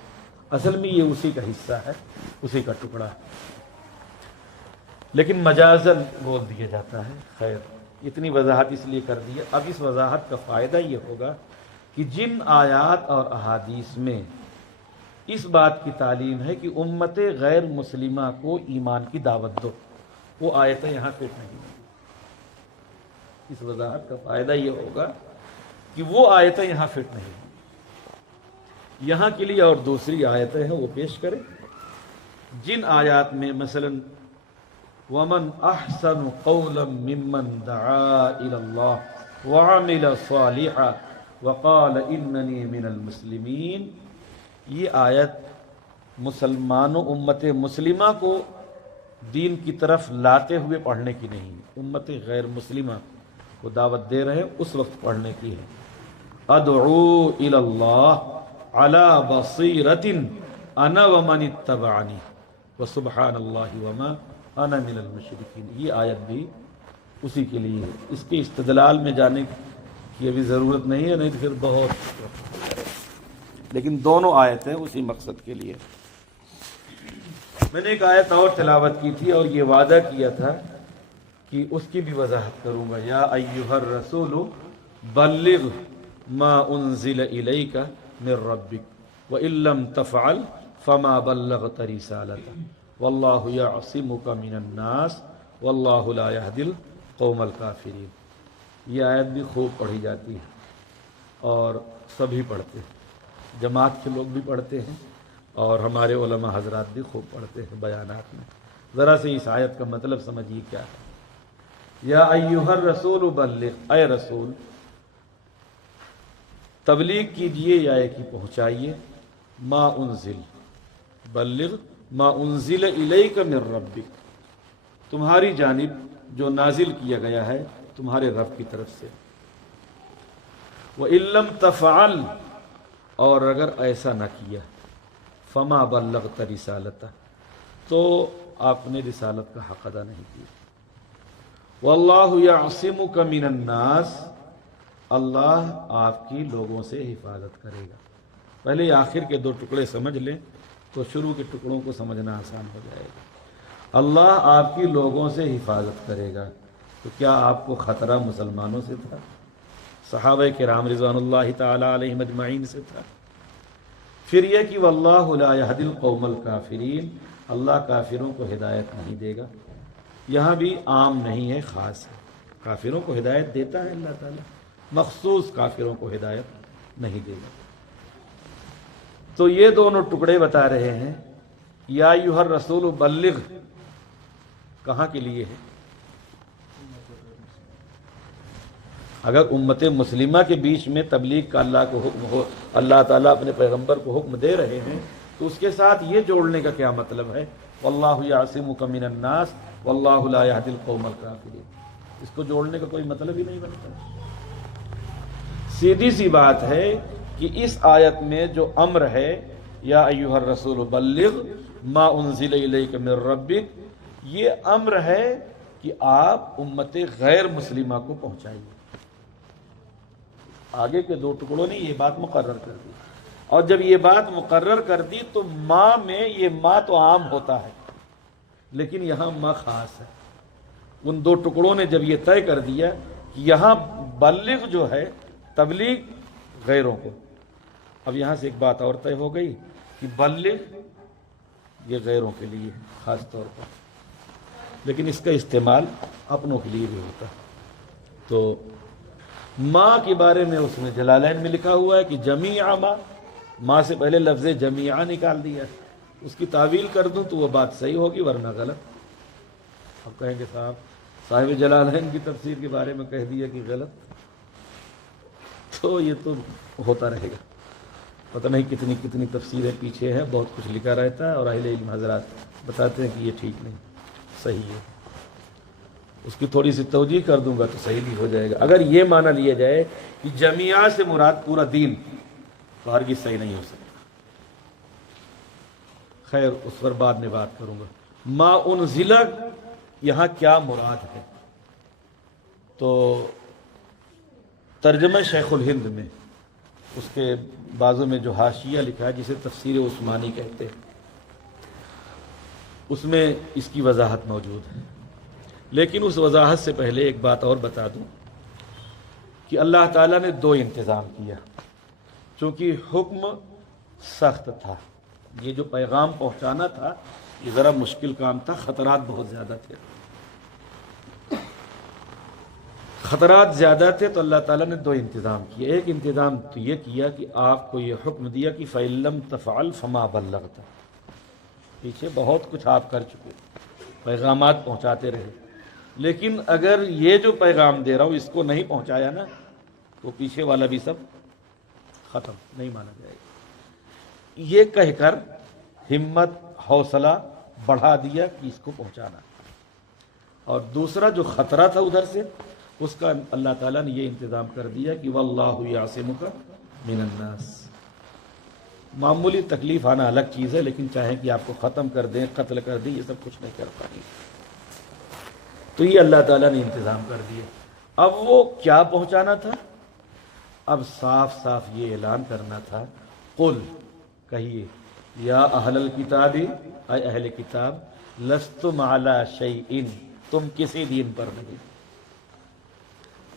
اصل میں یہ اسی کا حصہ ہے، اسی کا ٹکڑا ہے، لیکن مجازاً بول دیا جاتا ہے۔ خیر، اتنی وضاحت اس لیے کر دی ہے۔ اب اس وضاحت کا فائدہ یہ ہوگا کہ جن آیات اور احادیث میں اس بات کی تعلیم ہے کہ امت غیر مسلمہ کو ایمان کی دعوت دو، وہ آیتیں یہاں فٹ نہیں ہیں۔ اس وضاحت کا فائدہ یہ ہوگا کہ وہ آیتیں یہاں فٹ نہیں ہیں، یہاں کے لیے اور دوسری آیتیں ہیں وہ پیش کریں۔ جن آیات میں مثلا وَمَنْ أَحْسَنُ قَوْلًا مِّمَّنْ دَعَا إِلَى اللَّهِ وَعَمِلَ صَالِحًا وَقَالَ إِنَّنِي مِنَ الْمُسْلِمِينَ، یہ آیت مسلمانوں امت مسلمہ کو دین کی طرف لاتے ہوئے پڑھنے کی نہیں، امت غیر مسلمہ کو دعوت دے رہے اس وقت پڑھنے کی ہے۔ ادعو الی اللہ علی بصیرۃ انا ومن اتبعنی وسبحان اللہ وما انا من المشرکین، یہ آیت بھی اسی کے لیے ہے۔ اس کے استدلال میں جانے کی ابھی ضرورت نہیں ہے، نہیں تو پھر بہت، لیکن دونوں آیتیں اسی مقصد کے لیے۔ میں نے ایک آیت اور تلاوت کی تھی اور یہ وعدہ کیا تھا کہ اس کی بھی وضاحت کروں گا. یا ایھا الرسول بلغ ما انزل الیک من ربک وان لم تفعل فما بلغت رسالته واللہ یعصمک من الناس واللہ لا یہدی القوم الکافرین. یہ آیت بھی خوب پڑھی جاتی ہے اور سبھی پڑھتے ہیں، جماعت کے لوگ بھی پڑھتے ہیں اور ہمارے علماء حضرات بھی خوب پڑھتے ہیں بیانات میں. ذرا سے اس آیت کا مطلب سمجھیے کیا ہے. یا ایھا الرسول بلغ، اے رسول تبلیغ کیجئے یا کہ پہنچائیے، ما انزل، بلغ ما انزل الیک من ربک، تمہاری جانب جو نازل کیا گیا ہے تمہارے رب کی طرف سے. وَإِن لَّمْ تَفْعَلْ، اور اگر ایسا نہ کیا، فما بلغت رسالتہ، تو آپ نے رسالت کا حق ادا نہیں کیا. واللہ یعصمک من الناس، اللہ آپ کی لوگوں سے حفاظت کرے گا. پہلے آخر کے دو ٹکڑے سمجھ لیں تو شروع کے ٹکڑوں کو سمجھنا آسان ہو جائے گا. اللہ آپ کی لوگوں سے حفاظت کرے گا. تو کیا آپ کو خطرہ مسلمانوں سے تھا؟ صحابہ کرام رضوان اللہ تعالی علیہم اجمعین سے تھا؟ پھر یہ کہ واللہ لا یہدی القوم الکافرین، اللہ کافروں کو ہدایت نہیں دے گا. یہاں بھی عام نہیں ہے، خاص ہے. کافروں کو ہدایت دیتا ہے اللہ تعالیٰ، مخصوص کافروں کو ہدایت نہیں دے گا. تو یہ دونوں ٹکڑے بتا رہے ہیں. یا ایھا الرسول بلغ کہاں کے لیے ہے؟ اگر امت مسلمہ کے بیچ میں تبلیغ کا اللہ کو حکم ہو، اللہ تعالیٰ اپنے پیغمبر کو حکم دے رہے ہیں، تو اس کے ساتھ یہ جوڑنے کا کیا مطلب ہے؟ واللہ یعصمک من الناس واللہ لا یہدی القوم الکافرین. اس کو جوڑنے کا کوئی مطلب ہی نہیں بنتا. سیدھی سی بات ہے کہ اس آیت میں جو امر ہے یا ایھا الرسول بلغ ما انزل الیک من ربک، یہ امر ہے کہ آپ امت غیر مسلمہ کو پہنچائیے. آگے کے دو ٹکڑوں نے یہ بات مقرر کر دی، اور جب یہ بات مقرر کر دی تو ما میں یہ ما تو عام ہوتا ہے لیکن یہاں ما خاص ہے. ان دو ٹکڑوں نے جب یہ طے کر دیا کہ یہاں بلغ جو ہے تبلیغ غیروں کو، اب یہاں سے ایک بات اور طے ہو گئی کہ بلغ یہ غیروں کے لیے خاص طور پر، لیکن اس کا استعمال اپنوں کے لیے بھی ہوتا ہے. تو ماں کے بارے میں اس میں جلالین میں لکھا ہوا ہے کہ جمیع ماں سے پہلے لفظ جمیعہ نکال دیا. اس کی تعویل کر دوں تو وہ بات صحیح ہوگی ورنہ غلط. اب کہیں گے صاحب جلالین کی تفسیر کے بارے میں کہہ دیا کہ غلط، تو یہ تو ہوتا رہے گا. پتہ نہیں کتنی کتنی تفسیریں پیچھے ہیں، بہت کچھ لکھا رہتا ہے اور اہل علم حضرات بتاتے ہیں کہ یہ ٹھیک نہیں، صحیح ہے. اس کی تھوڑی سی توجیہ کر دوں گا تو صحیح بھی ہو جائے گا. اگر یہ معنی لیا جائے کہ جمیعہ سے مراد پورا دین، تو ہرگز صحیح نہیں ہو سکتا. خیر اس پر بعد میں بات کروں گا. ما انزل یہاں کیا مراد ہے؟ تو ترجمہ شیخ الہند میں اس کے بازو میں جو حاشیہ لکھا ہے جسے تفسیر عثمانی کہتے ہیں، اس میں اس کی وضاحت موجود ہے. لیکن اس وضاحت سے پہلے ایک بات اور بتا دوں کہ اللہ تعالیٰ نے دو انتظام کیا. چونکہ حکم سخت تھا، یہ جو پیغام پہنچانا تھا یہ ذرا مشکل کام تھا، خطرات بہت زیادہ تھے. خطرات زیادہ تھے تو اللہ تعالیٰ نے دو انتظام کیے. ایک انتظام تو یہ کیا کہ آپ کو یہ حکم دیا کہ فَإِن لَّمْ تَفْعَلْ فَمَا بَلَّغْتَ. پیچھے بہت کچھ آپ کر چکے، پیغامات پہنچاتے رہے، لیکن اگر یہ جو پیغام دے رہا ہوں اس کو نہیں پہنچایا نا تو پیچھے والا بھی سب ختم، نہیں مانا جائے گا. یہ کہہ کر ہمت حوصلہ بڑھا دیا کہ اس کو پہنچانا. اور دوسرا جو خطرہ تھا ادھر سے، اس کا اللہ تعالیٰ نے یہ انتظام کر دیا کہ واللہ یعصمک من الناس. معمولی تکلیف آنا الگ چیز ہے، لیکن چاہیں کہ آپ کو ختم کر دیں، قتل کر دیں، یہ سب کچھ نہیں کر پائیں. تو یہ اللہ تعالیٰ نے انتظام کر دیا. اب وہ کیا پہنچانا تھا؟ اب صاف صاف یہ اعلان کرنا تھا، قل کہیے یا اہل الکتاب، اے اہل کتاب، لستم علی شیء، تم کسی دین پر نہیں۔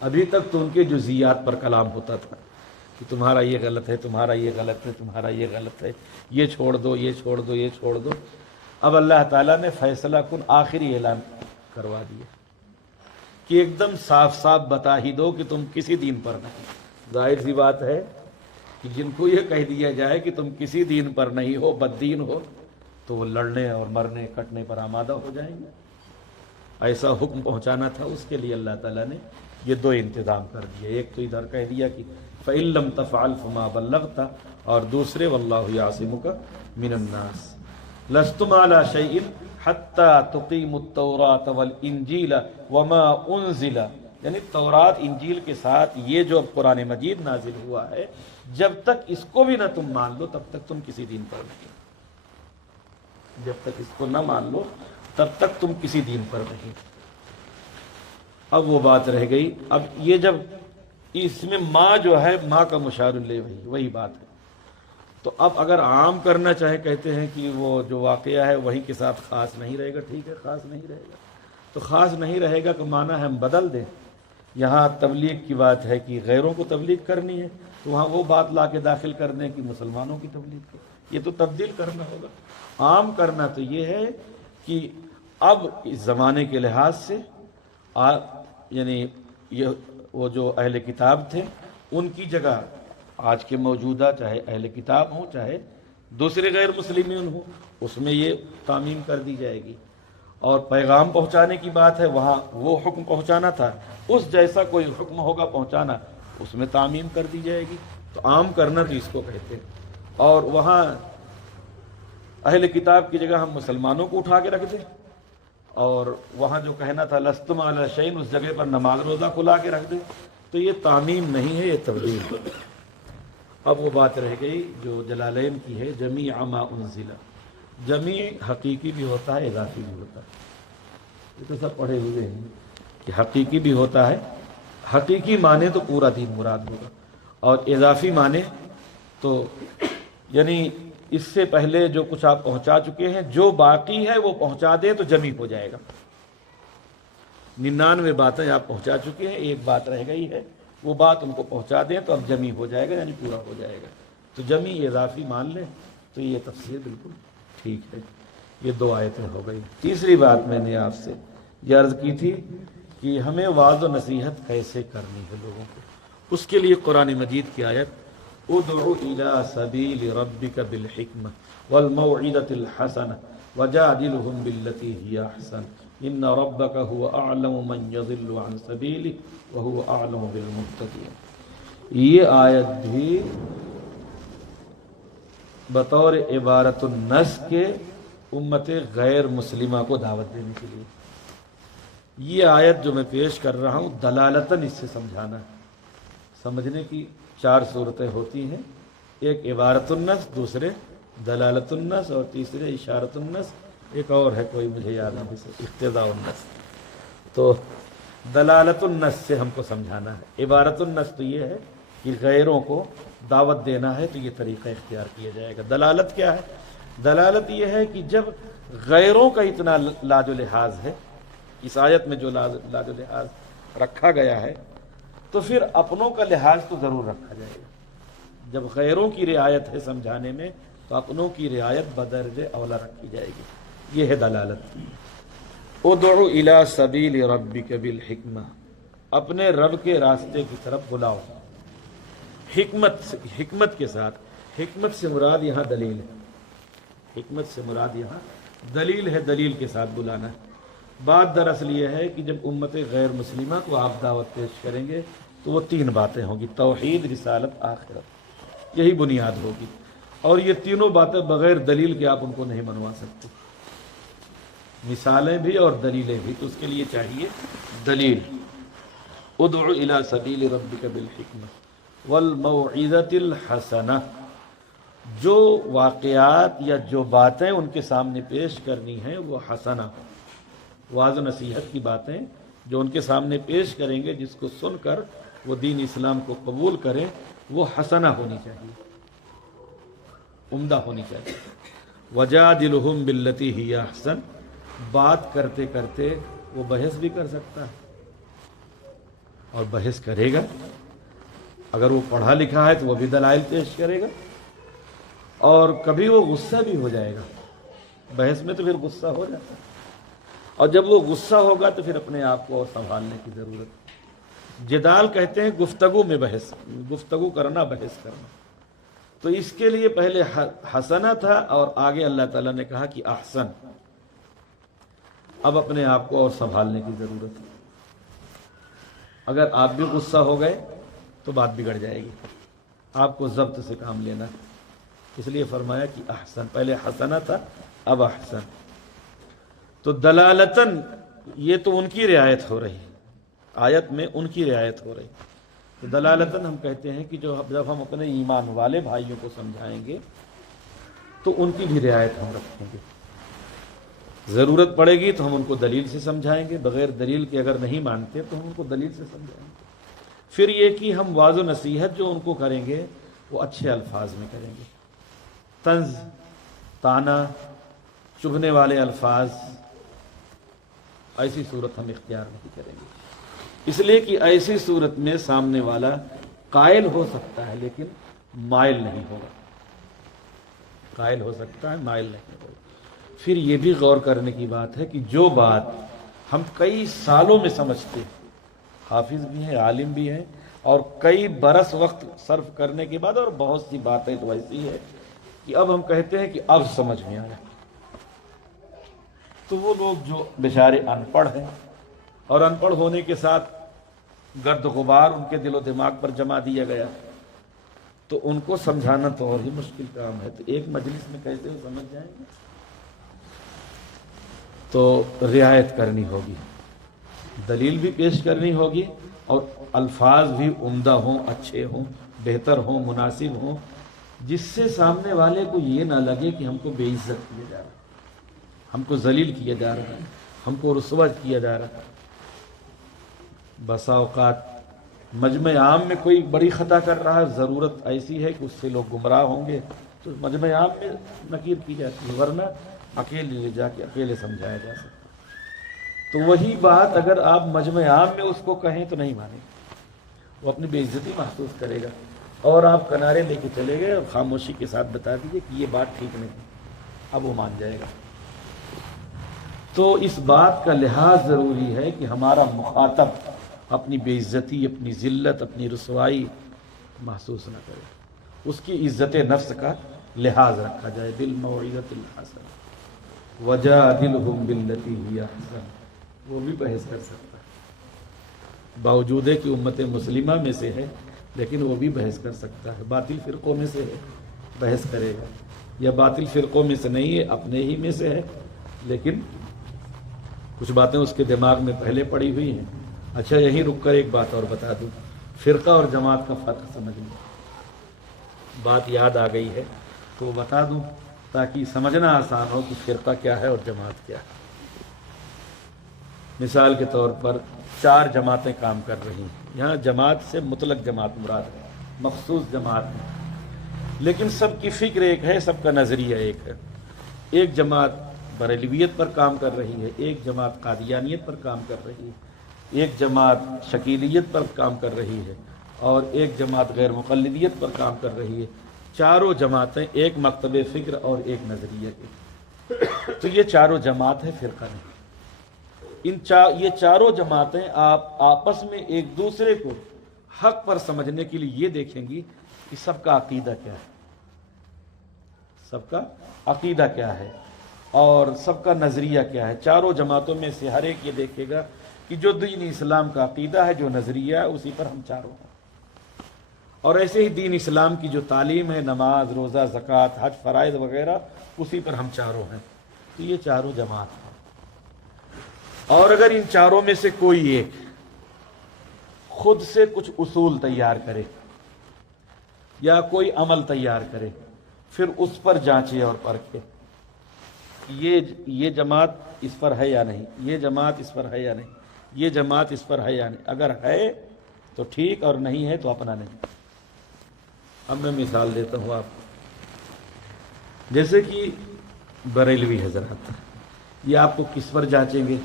ابھی تک تو ان کے جزیات پر کلام ہوتا تھا کہ تمہارا یہ غلط ہے، تمہارا یہ غلط ہے، تمہارا یہ غلط ہے، یہ چھوڑ دو، یہ چھوڑ دو، یہ چھوڑ دو۔ اب اللہ تعالیٰ نے فیصلہ کن آخری اعلان کروا دیا کہ ایک دم صاف صاف بتا ہی دو کہ تم کسی دین پر نہیں۔ ظاہر سی بات ہے کہ جن کو یہ کہہ دیا جائے کہ تم کسی دین پر نہیں ہو، بد دین ہو، تو وہ لڑنے اور مرنے کٹنے پر آمادہ ہو جائیں گے۔ ایسا حکم پہنچانا تھا، اس کے لیے اللہ تعالیٰ نے یہ دو انتظام کر دیے۔ ایک تو ادھر کہہ دیا کہ فَإِن لَمْ تَفْعَلْ فَمَا بَلَّغْتَ، اور دوسرے وَاللَّهُ يَعْصِمُكَ مِنَ النَّاسِ لَسْتُمْ عَلَى شَيْءٍ حَتَّى تُقِيمُوا التَّوْرَاةَ وَالْإِنْجِيلَ وَمَا أُنزِلَ، یعنی تورات انجیل کے ساتھ یہ جو اب قرآن مجید نازل ہوا ہے، جب تک اس کو بھی نہ تم مان لو تب تک تم کسی دین پر نہیں۔ جب تک اس کو نہ مان لو تب تک تم کسی دین پر نہیں۔ اب وہ بات رہ گئی، اب یہ جب اس میں ماں جو ہے، ماں کا مشار الیہ وہی بات ہے۔ تو اب اگر عام کرنا چاہے، کہتے ہیں کہ وہ جو واقعہ ہے وہیں کے ساتھ خاص نہیں رہے گا، ٹھیک ہے، خاص نہیں رہے گا تو خاص نہیں رہے گا، تو معنی ہے ہم بدل دیں۔ یہاں تبلیغ کی بات ہے کہ غیروں کو تبلیغ کرنی ہے، تو وہاں وہ بات لا کے داخل کر دیں کہ مسلمانوں کی تبلیغ کی، یہ تو تبدیل کرنا ہوگا۔ عام کرنا تو یہ ہے کہ اب اس زمانے کے لحاظ سے یعنی یہ وہ جو اہل کتاب تھے ان کی جگہ آج کے موجودہ چاہے اہل کتاب ہوں چاہے دوسرے غیر مسلمین ہوں، اس میں یہ تعمیم کر دی جائے گی۔ اور پیغام پہنچانے کی بات ہے، وہاں وہ حکم پہنچانا تھا، اس جیسا کوئی حکم ہوگا پہنچانا، اس میں تعمیم کر دی جائے گی۔ تو عام کرنا تو اس کو کہتے ہیں۔ اور وہاں اہل کتاب کی جگہ ہم مسلمانوں کو اٹھا کے رکھ دیں، اور وہاں جو کہنا تھا لستم علی شیء، اس جگہ پر نماز روزہ کو لا کے رکھ دیں، تو یہ تعمیم نہیں ہے، یہ تبدیل ہے۔ اب وہ بات رہ گئی جو جلالین کی ہے، جمیع ما انزل۔ جمیع حقیقی بھی ہوتا ہے، اضافی بھی ہوتا ہے، یہ تو سب پڑھے ہوئے ہیں کہ حقیقی بھی ہوتا ہے۔ حقیقی معنی تو پورا دین مراد ہوگا، اور اضافی معنی تو یعنی اس سے پہلے جو کچھ آپ پہنچا چکے ہیں، جو باقی ہے وہ پہنچا دیں تو جمی ہو جائے گا۔ 99 باتیں آپ پہنچا چکے ہیں، ایک بات رہ گئی ہے، وہ بات ان کو پہنچا دیں تو اب جمی ہو جائے گا، یعنی پورا ہو جائے گا۔ تو جمی اضافی مان لیں تو یہ تفسیر بالکل ٹھیک ہے۔ یہ دو آیتیں ہو گئی۔ تیسری بات میں نے آپ سے یہ عرض کی تھی کہ ہمیں وعظ و نصیحت کیسے کرنی ہے لوگوں کو، اس کے لیے قرآن مجید کی آیت ادع الى سبیل ربک بالحکمہ والموعظۃ الحسنہ وجادلهم بالتي هي احسن ان ربک هو اعلم من يضل عن سبیلہ وهو اعلم بالمهتدین۔ یہ آیت بھی بطور عبارت النص کے امت غیر مسلمہ کو دعوت دینے کے لیے، یہ آیت جو میں پیش کر رہا ہوں دلالتاً اس سے سمجھانا ہے۔ سمجھنے کی 4 صورتیں ہوتی ہیں، ایک عبارت النص، دوسرے دلالت النص، اور تیسرے اشارت النص، ایک اور ہے کوئی مجھے یاد نہیں، اقتضاء النص۔ تو دلالت النص سے ہم کو سمجھانا ہے۔ عبارت النص تو یہ ہے کہ غیروں کو دعوت دینا ہے تو یہ طریقہ اختیار کیا جائے گا۔ دلالت کیا ہے؟ دلالت یہ ہے کہ جب غیروں کا اتنا لاج و لحاظ ہے، اس آیت میں جو لاج و لحاظ رکھا گیا ہے، تو پھر اپنوں کا لحاظ تو ضرور رکھا جائے گا۔ جب غیروں کی رعایت ہے سمجھانے میں تو اپنوں کی رعایت بدرجہ اولا رکھی جائے گی۔ یہ ہے دلالت۔ ادع الی سبیل ربک بالحکمہ، اپنے رب کے راستے کی طرف بلاؤ، حکمت کے ساتھ۔ حکمت سے مراد یہاں دلیل ہے، حکمت سے مراد یہاں دلیل ہے، دلیل کے ساتھ بلانا ہے۔ بات دراصل یہ ہے کہ جب امت غیر مسلمہ کو آپ دعوت پیش کریں گے تو وہ 3 باتیں ہوں گی، توحید، رسالت، آخرت، یہی بنیاد ہوگی۔ اور یہ تینوں باتیں بغیر دلیل کے آپ ان کو نہیں منوا سکتے، مثالیں بھی اور دلیلیں بھی، تو اس کے لیے چاہیے دلیل۔ ادع الی سبیل ربک بالحکمہ والموعظۃ الحسنہ، جو واقعات یا جو باتیں ان کے سامنے پیش کرنی ہیں وہ حسنہ، وعظ و نصیحت کی باتیں جو ان کے سامنے پیش کریں گے، جس کو سن کر وہ دین اسلام کو قبول کریں، وہ حسنہ ہونی چاہیے۔ عمدہ ہونی چاہیے. وجادلہم باللتی ہی احسن، بات کرتے کرتے وہ بحث بھی کر سکتا ہے اور بحث کرے گا. اگر وہ پڑھا لکھا ہے تو وہ بھی دلائل پیش کرے گا، اور کبھی وہ غصہ بھی ہو جائے گا. بحث میں تو پھر غصہ ہو جاتا ہے، اور جب وہ غصہ ہوگا تو پھر اپنے آپ کو اور سنبھالنے کی ضرورت ہے. جدال کہتے ہیں گفتگو میں بحث، گفتگو کرنا، بحث کرنا. تو اس کے لیے پہلے حسنہ تھا اور آگے اللہ تعالیٰ نے کہا کہ احسن. اب اپنے آپ کو اور سنبھالنے کی ضرورت ہے. اگر آپ بھی غصہ ہو گئے تو بات بگڑ جائے گی. آپ کو ضبط سے کام لینا، اس لیے فرمایا کہ احسن. پہلے حسنہ تھا، اب احسن. تو دلالتاً یہ تو ان کی رعایت ہو رہی، آیت میں ان کی رعایت ہو رہی. تو دلالتاً ہم کہتے ہیں کہ جب ہم اپنے ایمان والے بھائیوں کو سمجھائیں گے تو ان کی بھی رعایت ہم رکھیں گے. ضرورت پڑے گی تو ہم ان کو دلیل سے سمجھائیں گے، بغیر دلیل کے اگر نہیں مانتے تو ہم ان کو دلیل سے سمجھائیں گے. پھر یہ کہ ہم واض و نصیحت جو ان کو کریں گے وہ اچھے الفاظ میں کریں گے. طنز، طعنہ، چبھنے والے الفاظ، ایسی صورت ہم اختیار نہیں کریں گے. اس لیے کہ ایسی صورت میں سامنے والا قائل ہو سکتا ہے لیکن مائل نہیں ہوگا. قائل ہو سکتا ہے، مائل نہیں ہوگا. پھر یہ بھی غور کرنے کی بات ہے کہ جو بات ہم کئی سالوں میں سمجھتے، حافظ بھی ہیں، عالم بھی ہیں، اور کئی برس وقت صرف کرنے کے بعد، اور بہت سی باتیں تو ایسی ہے کہ اب ہم کہتے ہیں کہ اب سمجھ میں آیا. تو وہ لوگ جو بیچارے ان پڑھ ہیں اور ان پڑھ ہونے کے ساتھ گرد غبار ان کے دل و دماغ پر جما دیا گیا، تو ان کو سمجھانا تو اور ہی مشکل کام ہے. تو ایک مجلس میں کیسے وہ سمجھ جائیں گے؟ تو رعایت کرنی ہوگی، دلیل بھی پیش کرنی ہوگی، اور الفاظ بھی عمدہ ہوں، اچھے ہوں، بہتر ہوں، مناسب ہوں، جس سے سامنے والے کو یہ نہ لگے کہ ہم کو بے عزت کیا جا رہا ہے، ہم کو ذلیل کیا جا رہا ہے، ہم کو رسوا کیا جا رہا ہے. بسا اوقات مجمع عام میں کوئی بڑی خطا کر رہا ہے، ضرورت ایسی ہے کہ اس سے لوگ گمراہ ہوں گے تو مجمع عام میں نکیر کی جاتی ہے، ورنہ اکیلے لے جا کے اکیلے سمجھایا جا سکتا. تو وہی بات اگر آپ مجمع عام میں اس کو کہیں تو نہیں مانے گا، وہ اپنی بے عزتی محسوس کرے گا، اور آپ کنارے لے کے چلے گئے اور خاموشی کے ساتھ بتا دیجئے کہ یہ بات ٹھیک نہیں، اب وہ مان جائے گا. تو اس بات کا لحاظ ضروری ہے کہ ہمارا مخاطب اپنی بے عزتی، اپنی ذلت، اپنی رسوائی محسوس نہ کرے. اس کی عزت نفس کا لحاظ رکھا جائے. بالموعظۃ الحسنہ وجادلہم باللتی ہی احسن. وہ بھی بحث کر سکتا ہے، باوجود ہے کہ امت مسلمہ میں سے ہے لیکن وہ بھی بحث کر سکتا ہے. باطل فرقوں میں سے ہے، بحث کرے گا، یا باطل فرقوں میں سے نہیں ہے، اپنے ہی میں سے ہے، لیکن کچھ باتیں اس کے دماغ میں پہلے پڑی ہوئی ہیں. اچھا، یہیں رک کر ایک بات اور بتا دوں، فرقہ اور جماعت کا فرق سمجھ لیں. بات یاد آ گئی ہے تو وہ بتا دوں تاکہ سمجھنا آسان ہو کہ فرقہ کیا ہے اور جماعت کیا ہے. مثال کے طور پر 4 جماعتیں کام کر رہی ہیں. یہاں جماعت سے مطلق جماعت مراد ہے، مخصوص جماعت میں، لیکن سب کی فکر ایک ہے، سب کا نظریہ ایک ہے. ایک جماعت بریلویت پر کام کر رہی ہے، ایک جماعت قادیانیت پر کام کر رہی ہے، ایک جماعت شکیلیت پر کام کر رہی ہے، اور ایک جماعت غیر مقلدیت پر کام کر رہی ہے. چاروں جماعتیں ایک مکتب فکر اور ایک نظریہ کی. تو یہ چاروں جماعت ہے، فرقہ نہیں. یہ چاروں جماعتیں آپ آپس میں ایک دوسرے کو حق پر سمجھنے کے لیے یہ دیکھیں گی کہ سب کا عقیدہ کیا ہے، سب کا عقیدہ کیا ہے اور سب کا نظریہ کیا ہے. چاروں جماعتوں میں سے ہر ایک یہ دیکھے گا کہ جو دین اسلام کا عقیدہ ہے، جو نظریہ ہے، اسی پر ہم چاروں ہیں. اور ایسے ہی دین اسلام کی جو تعلیم ہے، نماز، روزہ، زکوٰۃ، حج، فرائض وغیرہ، اسی پر ہم چاروں ہیں. تو یہ چاروں جماعت ہیں. اور اگر ان چاروں میں سے کوئی ایک خود سے کچھ اصول تیار کرے یا کوئی عمل تیار کرے، پھر اس پر جانچے اور پرکھے یہ جماعت اس پر ہے یا نہیں، یہ جماعت اس پر ہے یا نہیں، یہ جماعت اس پر ہے یا نہیں. اگر ہے تو ٹھیک، اور نہیں ہے تو اپنا نہیں. اب میں مثال دیتا ہوں آپ کو. جیسے کہ بریلوی حضرات، یہ آپ کو کس پر جانچیں گے؟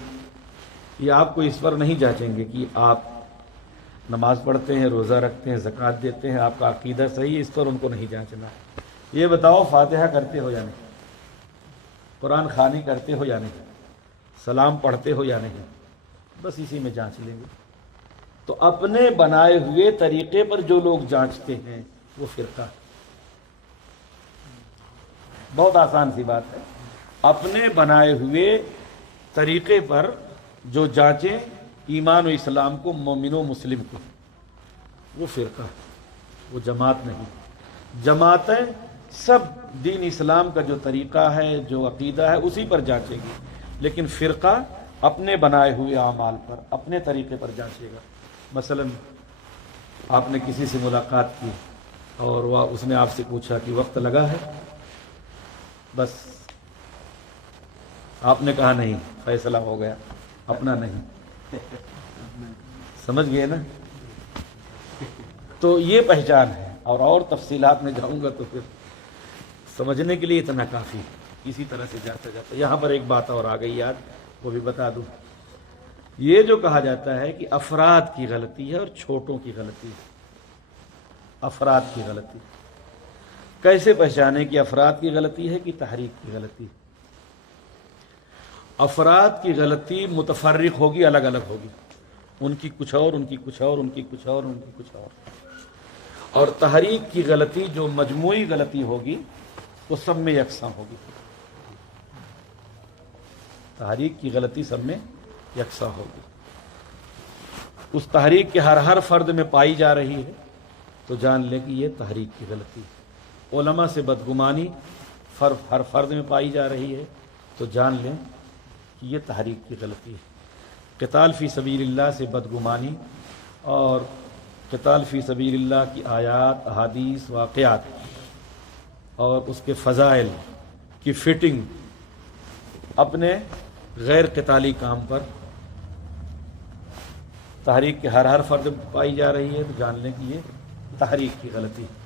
یہ آپ کو اس پر نہیں جانچیں گے کہ آپ نماز پڑھتے ہیں، روزہ رکھتے ہیں، زکوٰۃ دیتے ہیں، آپ کا عقیدہ صحیح ہے، اس پر ان کو نہیں جانچنا۔ یہ بتاؤ فاتحہ کرتے ہو یا نہیں، قرآن خوانی کرتے ہو یا نہیں، سلام پڑھتے ہو یا نہیں، بس اسی میں جانچ لیں گے۔ تو اپنے بنائے ہوئے طریقے پر جو لوگ جانچتے ہیں وہ فرقہ ہے۔ بہت آسان سی بات ہے، اپنے بنائے ہوئے طریقے پر جو جانچیں ایمان و اسلام کو، مومن و مسلم کو، وہ فرقہ ہے، وہ جماعت نہیں۔ جماعتیں سب دین اسلام کا جو طریقہ ہے، جو عقیدہ ہے، اسی پر جانچے گی، لیکن فرقہ اپنے بنائے ہوئے اعمال پر، اپنے طریقے پر جانچے گا۔ مثلا آپ نے کسی سے ملاقات کی اور اس نے آپ سے پوچھا کہ وقت لگا ہے، بس آپ نے کہا نہیں، فیصلہ ہو گیا، اپنا نہیں، سمجھ گئے نا؟ تو یہ پہچان ہے، اور تفصیلات میں جاؤں گا تو پھر سمجھنے کے لیے اتنا کافی، اسی طرح سے جاتا جاتا۔ یہاں پر ایک بات اور آ گئی یاد، وہ بھی بتا دوں۔ یہ جو کہا جاتا ہے کہ افراد کی غلطی ہے اور چھوٹوں کی غلطی ہے، افراد کی غلطی، کیسے پہچانے کہ افراد کی غلطی ہے کہ تحریک کی غلطی؟ افراد کی غلطی متفرق ہوگی، الگ الگ ہوگی، ان کی کچھ اور، ان کی کچھ اور، ان کی کچھ اور، ان کی کچھ اور تحریک کی غلطی جو مجموعی غلطی ہوگی وہ سب میں یکساں ہوگی۔ تحریک کی غلطی سب میں یکساں ہوگی، اس تحریک کے ہر فرد میں پائی جا رہی ہے تو جان لیں کہ یہ تحریک کی غلطی ہے۔ علماء سے بدگمانی ہر فرد میں پائی جا رہی ہے تو جان لیں کہ یہ تحریک کی غلطی ہے۔ قتال فی سبیل اللہ سے بدگمانی اور قتال فی سبیل اللہ کی آیات، احادیث، واقعات اور اس کے فضائل کی فٹنگ اپنے غیر قتالی کام پر تحریک کے ہر فرد میں پائی جا رہی ہے تو جان لیں کہ یہ تحریک کی غلطی ہے۔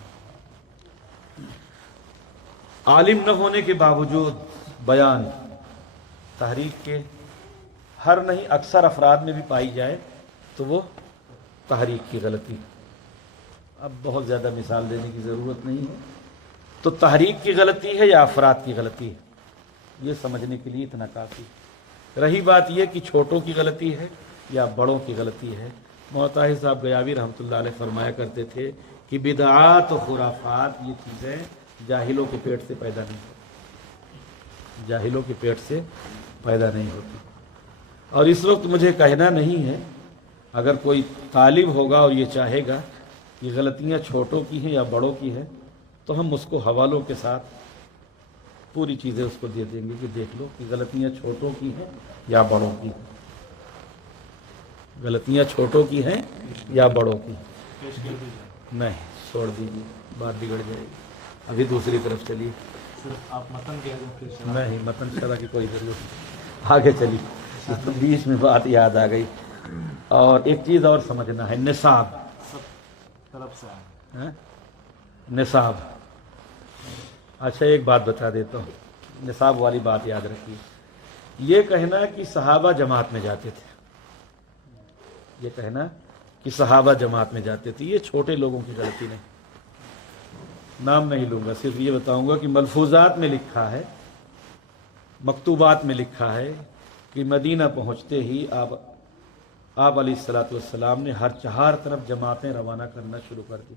عالم نہ ہونے کے باوجود بیان تحریک کے ہر نہیں اکثر افراد میں بھی پائی جائے تو وہ تحریک کی غلطی۔ اب بہت زیادہ مثال دینے کی ضرورت نہیں ہے، تو تحریک کی غلطی ہے یا افراد کی غلطی ہے، یہ سمجھنے کے لیے اتنا کافی۔ رہی بات یہ کہ چھوٹوں کی غلطی ہے یا بڑوں کی غلطی ہے، مولانا صاحب گیاوی رحمۃ اللہ علیہ فرمایا کرتے تھے کہ بدعات و خرافات یہ چیزیں جاہلوں کے پیٹ سے پیدا نہیں ہوتی، جاہلوں کے پیٹ سے پیدا نہیں ہوتی۔ اور اس وقت مجھے کہنا نہیں ہے، اگر کوئی طالب ہوگا اور یہ چاہے گا کہ غلطیاں چھوٹوں کی ہیں یا بڑوں کی ہیں تو ہم اس کو حوالوں کے ساتھ پوری چیزیں اس کو دے دیں گے کہ دیکھ لو کہ غلطیاں چھوٹوں کی ہیں یا بڑوں کی ہیں، غلطیاں چھوٹوں کی ہیں یا بڑوں کی ہیں۔ نہیں، چھوڑ دیجیے، بات بگڑ جائے گی، ابھی دوسری طرف چلیے۔ آپ متن کہہ دیں، نہیں، متن شرح کی کوئی ضرورت نہیں، آگے چلیے، بیچ میں بات یاد آ گئی۔ اور ایک چیز اور سمجھنا ہے، نصاب، طرف سے ہاں؟ نصاب، اچھا ایک بات بتا دیتا ہوں، نصاب والی بات یاد رکھیے۔ یہ کہنا کہ صحابہ جماعت میں جاتے تھے، یہ کہنا کہ صحابہ جماعت میں جاتے تھے، یہ چھوٹے لوگوں کی غلطی نہیں۔ نام نہیں لوں گا، صرف یہ بتاؤں گا کہ ملفوظات میں لکھا ہے، مکتوبات میں لکھا ہے کہ مدینہ پہنچتے ہی آپ علیہ الصلوۃ والسلام نے ہر چہار طرف جماعتیں روانہ کرنا شروع کر دی۔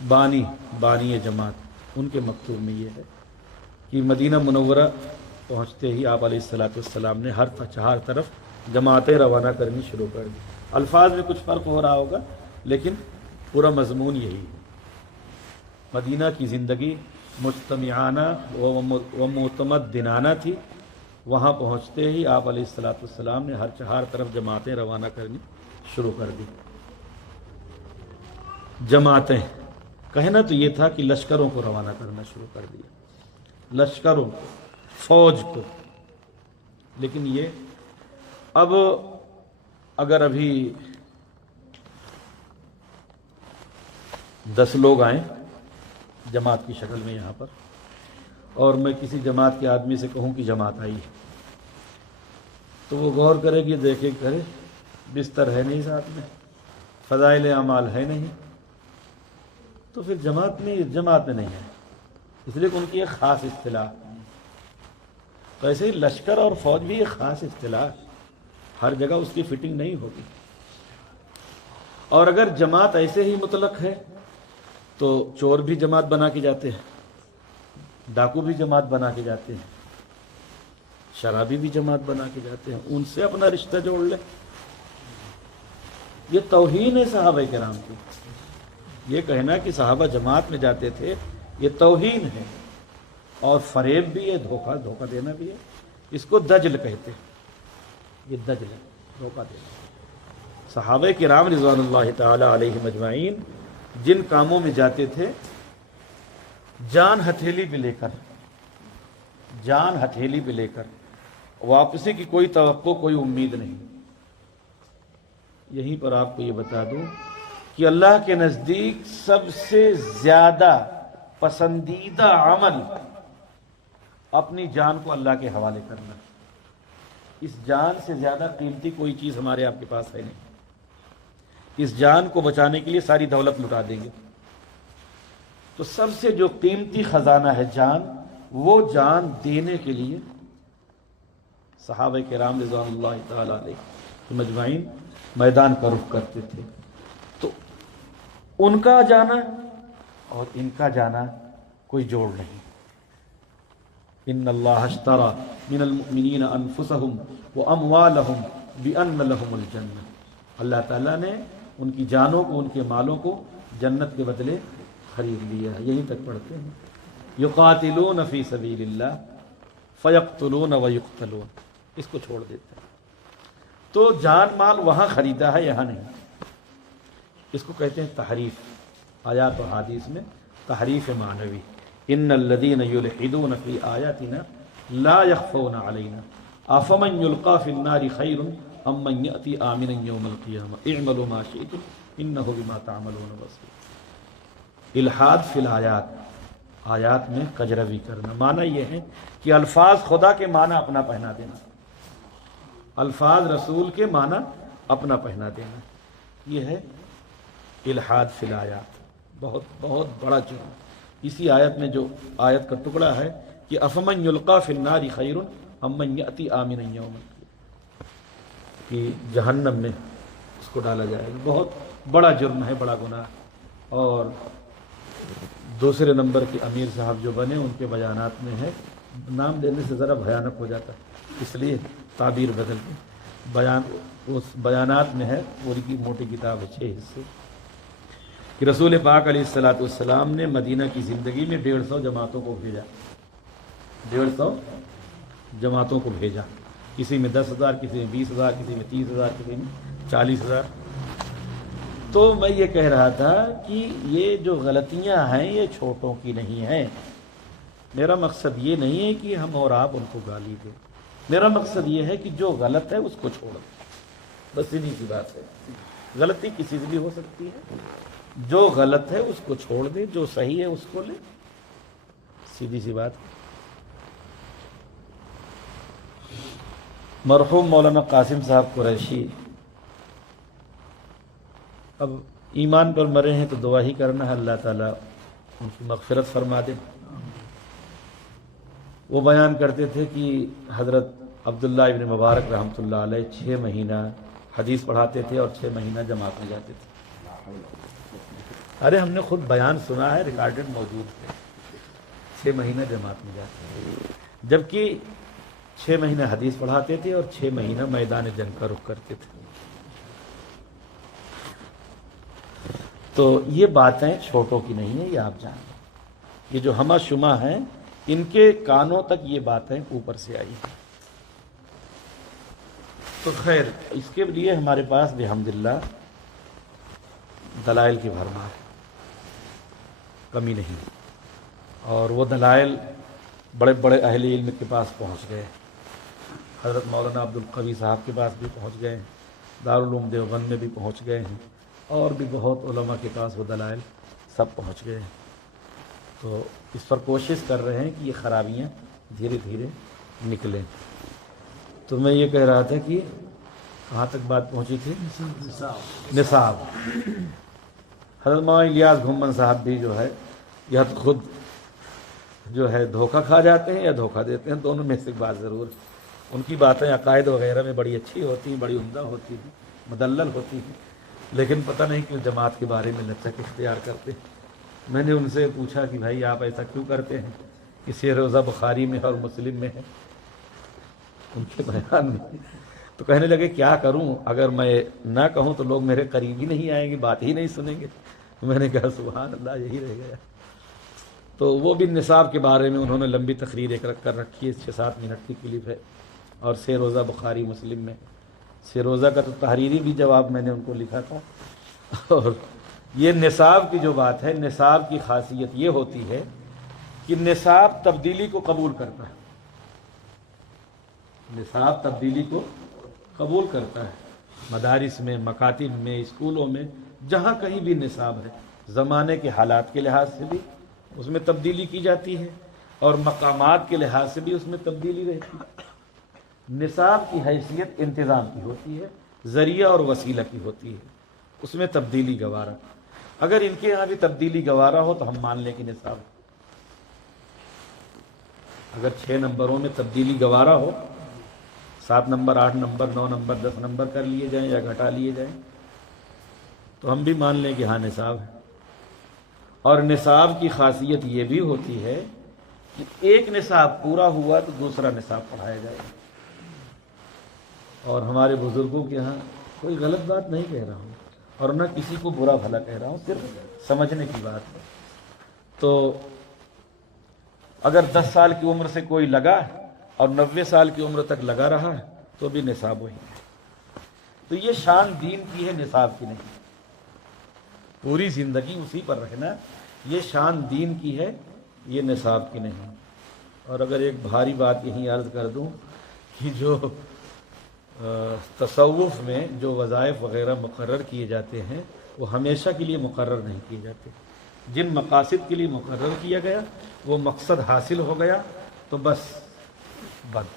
بانی جماعت ان کے مکتوب میں یہ ہے کہ مدینہ منورہ پہنچتے ہی آپ علیہ الصلوۃ والسلام نے ہر چہار طرف جماعتیں روانہ کرنی شروع کر دی۔ الفاظ میں کچھ فرق ہو رہا ہوگا لیکن پورا مضمون یہی ہے۔ مدینہ کی زندگی مجتمعانہ و متمدنانہ تھی، وہاں پہنچتے ہی آپ علیہ الصلوۃ والسلام نے ہر چہار طرف جماعتیں روانہ کرنی شروع کر دی۔ جماعتیں کہنا تو یہ تھا کہ لشکروں کو روانہ کرنا شروع کر دیا، لشکروں کو، فوج کو، لیکن یہ اب اگر ابھی 10 لوگ آئیں، جماعت کی شکل میں یہاں پر، اور میں کسی جماعت کے آدمی سے کہوں کہ جماعت آئی ہے، تو وہ غور کرے کہ دیکھے کرے بستر ہے نہیں ساتھ میں، فضائل اعمال ہے نہیں، تو پھر جماعت میں نہیں ہے، اس لیے کہ ان کی ایک خاص اصطلاح۔ ویسے ہی لشکر اور فوج بھی ایک خاص اصطلاح، ہر جگہ اس کی فٹنگ نہیں ہوگی۔ اور اگر جماعت ایسے ہی مطلق ہے تو چور بھی جماعت بنا کے جاتے ہیں، ڈاکو بھی جماعت بنا کے جاتے ہیں، شرابی بھی جماعت بنا کے جاتے ہیں، ان سے اپنا رشتہ جوڑ لیں۔ یہ توہین ہے صحابہ کرام کی، یہ کہنا کہ صحابہ جماعت میں جاتے تھے یہ توہین ہے، اور فریب بھی ہے، دھوکہ دینا بھی ہے، اس کو دجل کہتے ہیں، یہ دجل ہے، دھوکہ دینا۔ صحابہ کرام رضوان اللہ تعالی علیہم اجمعین جن کاموں میں جاتے تھے جان ہتھیلی پہ لے کر واپسی کی کوئی توقع، کوئی امید نہیں۔ یہیں پر آپ کو یہ بتا دوں کہ اللہ کے نزدیک سب سے زیادہ پسندیدہ عمل اپنی جان کو اللہ کے حوالے کرنا۔ اس جان سے زیادہ قیمتی کوئی چیز ہمارے آپ کے پاس ہے نہیں۔ اس جان کو بچانے کے لیے ساری دولت لٹا دیں گے، تو سب سے جو قیمتی خزانہ ہے جان، وہ جان دینے کے لیے صحابہ کرام رضوان اللہ تعالی علیہ مجمعین میدان کا رخ کرتے تھے۔ تو ان کا جانا اور ان کا جانا کوئی جوڑ نہیں۔ ان اللہ اشترى من المؤمنین انفسهم واموالهم بان لهم الجنہ، اللہ تعالیٰ نے ان کی جانوں کو، ان کے مالوں کو جنت کے بدلے خرید لیا ہے۔ یہیں تک پڑھتے ہیں یقاتلون فی سبیل اللہ فیقتلون ویقتلون، اس کو چھوڑ دیتے ہیں۔ تو جان مال وہاں خریدا ہے، یہاں نہیں۔ اس کو کہتے ہیں تحریف، آیات و حدیث میں تحریف معنوی۔ ان الذین یلحدون فی آیاتنا لا یخفون علینا افمن یلقی فی النار خیر ام من یأتی آمنا یوم القیامہ اعملوا ما شئتم انہ بما تعملون بصیر۔ الحاد فی الآیات، آیات میں کجروی کرنا، معنی یہ ہے کہ الفاظ خدا کے معنی اپنا پہنا دینا، الفاظ رسول کے معنی اپنا پہنا دینا، یہ ہے الحاد فی الآیات۔ بہت بہت بڑا جرم۔ اسی آیت میں جو آیت کا ٹکڑا ہے کہ افمن یلقی فی النار خیر ام من یأتی آمنا یوم القیامہ، کہ جہنم میں اس کو ڈالا جائے گا، بہت بڑا جرم ہے، بڑا گناہ۔ اور دوسرے نمبر کے امیر صاحب جو بنے، ان کے بیانات میں ہے، نام لینے سے ذرا بھیانک ہو جاتا ہے، اس لیے تعبیر بدل کے اس بیانات میں ہے، پوری کی موٹی کتاب ہے، 6 حصے، کہ رسول پاک علیہ الصلوۃ والسلام نے مدینہ کی زندگی میں 150 جماعتوں کو بھیجا، 150 جماعتوں کو بھیجا، کسی میں 10,000، کسی میں 20,000، کسی میں 30,000، کسی میں 40,000۔ تو میں یہ کہہ رہا تھا کہ یہ جو غلطیاں ہیں یہ چھوٹوں کی نہیں ہیں۔ میرا مقصد یہ نہیں ہے کہ ہم اور آپ ان کو گالی دیں، میرا مقصد یہ ہے کہ جو غلط ہے اس کو چھوڑ دیں، بس سیدھی سی بات ہے۔ غلطی کسی سے بھی ہو سکتی ہے، جو غلط ہے اس کو چھوڑ دیں، جو صحیح ہے اس کو لیں، سیدھی سی بات۔ مرحوم مولانا قاسم صاحب قریشی اب ایمان پر مرے ہیں تو دعا ہی کرنا ہے، اللہ تعالیٰ ان کی مغفرت فرما دے۔ وہ بیان کرتے تھے کہ حضرت عبداللہ ابن مبارک رحمۃ اللہ علیہ 6 مہینہ حدیث پڑھاتے تھے اور 6 مہینہ جماعت میں جاتے تھے۔ ارے ہم نے خود بیان سنا ہے، ریکارڈڈ موجود ہے، 6 مہینہ جماعت میں جاتے تھے، جبکہ 6 مہینہ حدیث پڑھاتے تھے اور 6 مہینہ میدان جنگ کا رخ کرتے تھے۔ تو یہ باتیں چھوٹوں کی نہیں ہیں، یہ آپ جانیں۔ یہ جو ہمہ شمہ ہیں، ان کے کانوں تک یہ باتیں اوپر سے آئی ہیں۔ تو خیر، اس کے لیے ہمارے پاس بحمداللہ دلائل کی بھرمار ہے، کمی نہیں، اور وہ دلائل بڑے بڑے اہل علم کے پاس پہنچ گئے، حضرت مولانا عبدالقوی صاحب کے پاس بھی پہنچ گئے ہیں، دارالعلوم دیوبند میں بھی پہنچ گئے ہیں، اور بھی بہت علماء کے پاس وہ دلائل سب پہنچ گئے ہیں۔ تو اس پر کوشش کر رہے ہیں کہ یہ خرابیاں دھیرے دھیرے نکلیں۔ تو میں یہ کہہ رہا تھا کہ کہاں تک بات پہنچی تھی؟ نصاب۔ حضرت مولانا الیاس گھمن صاحب بھی جو ہے یا تو خود جو ہے دھوکہ کھا جاتے ہیں یا دھوکہ دیتے ہیں، دونوں میں سے ایک بات ضرور ہے۔ ان کی باتیں عقائد وغیرہ میں بڑی اچھی ہوتی ہیں، بڑی عمدہ ہوتی ہیں، مدلل ہوتی ہیں، لیکن پتہ نہیں کیوں جماعت کے بارے میں لچک اختیار کرتے ہیں۔ میں نے ان سے پوچھا کہ بھائی آپ ایسا کیوں کرتے ہیں؟ کسی روزہ بخاری میں اور مسلم میں ہے ان کے بیان میں، تو کہنے لگے کیا کروں، اگر میں نہ کہوں تو لوگ میرے قریب ہی نہیں آئیں گے، بات ہی نہیں سنیں گے۔ میں نے کہا سبحان اللہ، یہی رہ گیا۔ تو وہ بھی نصاب کے بارے میں انہوں نے لمبی تقریر ایک رکھ کر رکھی ہے، 6-7 منٹ کی کلپ ہے، اور سے روزہ بخاری مسلم میں سے روزہ کا تو تحریری بھی جواب میں نے ان کو لکھا تھا۔ اور یہ نصاب کی جو بات ہے، نصاب کی خاصیت یہ ہوتی ہے کہ نصاب تبدیلی کو قبول کرتا ہے، نصاب تبدیلی کو قبول کرتا ہے۔ مدارس میں، مکاتب میں، اسکولوں میں، جہاں کہیں بھی نصاب ہے، زمانے کے حالات کے لحاظ سے بھی اس میں تبدیلی کی جاتی ہے اور مقامات کے لحاظ سے بھی اس میں تبدیلی رہتی ہے۔ نصاب کی حیثیت انتظام کی ہوتی ہے، ذریعہ اور وسیلہ کی ہوتی ہے، اس میں تبدیلی گوارا۔ اگر ان کے یہاں بھی تبدیلی گوارا ہو تو ہم مان لیں کہ نصاب، اگر 6 نمبروں میں تبدیلی گوارا ہو، 7 نمبر، 8 نمبر، 9 نمبر، 10 نمبر کر لیے جائیں یا گھٹا لیے جائیں تو ہم بھی مان لیں کہ ہاں نصاب ہے۔ اور نصاب کی خاصیت یہ بھی ہوتی ہے کہ ایک نصاب پورا ہوا تو دوسرا نصاب پڑھایا جائے، اور ہمارے بزرگوں کے ہاں کوئی غلط بات نہیں کہہ رہا ہوں اور نہ کسی کو برا بھلا کہہ رہا ہوں، صرف سمجھنے کی بات ہے۔ تو اگر 10 سال کی عمر سے کوئی لگا اور 90 سال کی عمر تک لگا رہا ہے تو بھی نصاب وہی ہے۔ تو یہ شان دین کی ہے، نصاب کی نہیں۔ پوری زندگی اسی پر رہنا، یہ شان دین کی ہے، یہ نصاب کی نہیں۔ اور اگر ایک بھاری بات یہیں عرض کر دوں کہ جو تصوف میں جو وظائف وغیرہ مقرر کیے جاتے ہیں وہ ہمیشہ کے لیے مقرر نہیں کیے جاتے۔ جن مقاصد کے لیے مقرر کیا گیا وہ مقصد حاصل ہو گیا تو بس بند،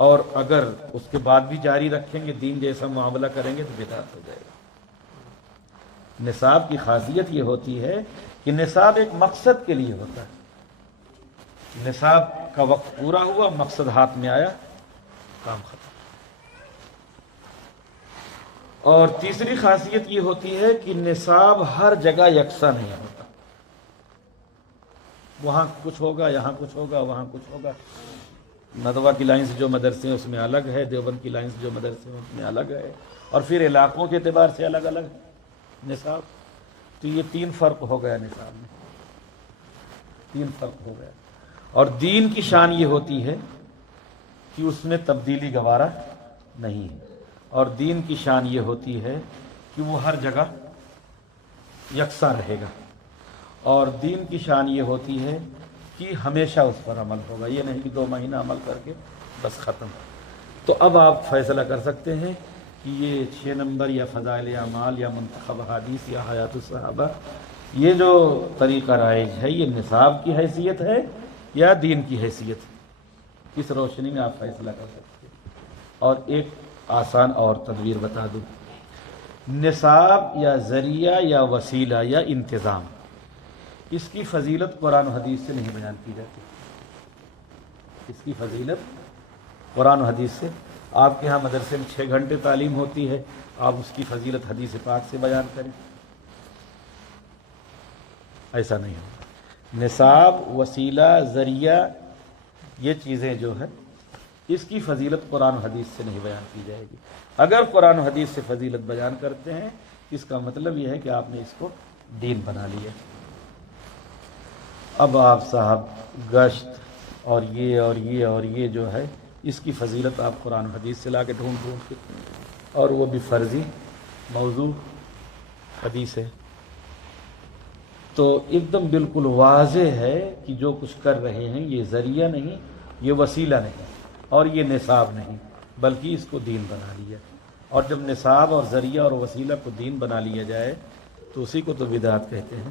اور اگر اس کے بعد بھی جاری رکھیں گے، دین جیسا معاملہ کریں گے تو بدعت ہو جائے گا۔ نصاب کی خاصیت یہ ہوتی ہے کہ نصاب ایک مقصد کے لیے ہوتا ہے، نصاب کا وقت پورا ہوا، مقصد ہاتھ میں آیا، کام ختم۔ اور تیسری خاصیت یہ ہوتی ہے کہ نصاب ہر جگہ یکساں نہیں ہوتا، وہاں کچھ ہوگا، یہاں کچھ ہوگا، وہاں کچھ ہوگا۔ ندوہ کی لائن سے جو مدرسے ہیں اس میں الگ ہے، دیوبند کی لائن سے جو مدرسے ہیں اس میں الگ ہے، اور پھر علاقوں کے اعتبار سے الگ الگ ہے نصاب۔ تو یہ 3 فرق ہو گیا نصاب میں، 3 فرق ہو گیا۔ اور دین کی شان یہ ہوتی ہے کہ اس میں تبدیلی گوارا نہیں ہے، اور دین کی شان یہ ہوتی ہے کہ وہ ہر جگہ یکساں رہے گا، اور دین کی شان یہ ہوتی ہے کہ ہمیشہ اس پر عمل ہوگا، یہ نہیں کہ 2 مہینہ عمل کر کے بس ختم۔ تو اب آپ فیصلہ کر سکتے ہیں کہ یہ 6 نمبر یا فضائل اعمال یا منتخب حدیث یا حیات الصحابہ، یہ جو طریقہ رائج ہے یہ نصاب کی حیثیت ہے یا دین کی حیثیت ہے، اس روشنی میں آپ فیصلہ کر سکتے ہیں۔ اور ایک آسان اور تدبیر بتا دوں، نصاب یا ذریعہ یا وسیلہ یا انتظام، اس کی فضیلت قرآن و حدیث سے نہیں بیان کی جاتی، اس کی فضیلت قرآن و حدیث سے۔ آپ کے ہاں مدرسے میں 6 گھنٹے تعلیم ہوتی ہے، آپ اس کی فضیلت حدیث پاک سے بیان کریں، ایسا نہیں ہوگا۔ نصاب، وسیلہ، ذریعہ، یہ چیزیں جو ہیں اس کی فضیلت قرآن و حدیث سے نہیں بیان کی جائے گی۔ اگر قرآن و حدیث سے فضیلت بیان کرتے ہیں اس کا مطلب یہ ہے کہ آپ نے اس کو دین بنا لیا۔ اب آپ صاحب گشت اور یہ اور یہ اور یہ جو ہے اس کی فضیلت آپ قرآن و حدیث سے لا کے ڈھونڈ کے، اور وہ بھی فرضی موضوع حدیث ہے، تو ایک دم بالکل واضح ہے کہ جو کچھ کر رہے ہیں یہ ذریعہ نہیں، یہ وسیلہ نہیں، اور یہ نصاب نہیں، بلکہ اس کو دین بنا لیا۔ اور جب نصاب اور ذریعہ اور وسیلہ کو دین بنا لیا جائے تو اسی کو تو بدعت کہتے ہیں۔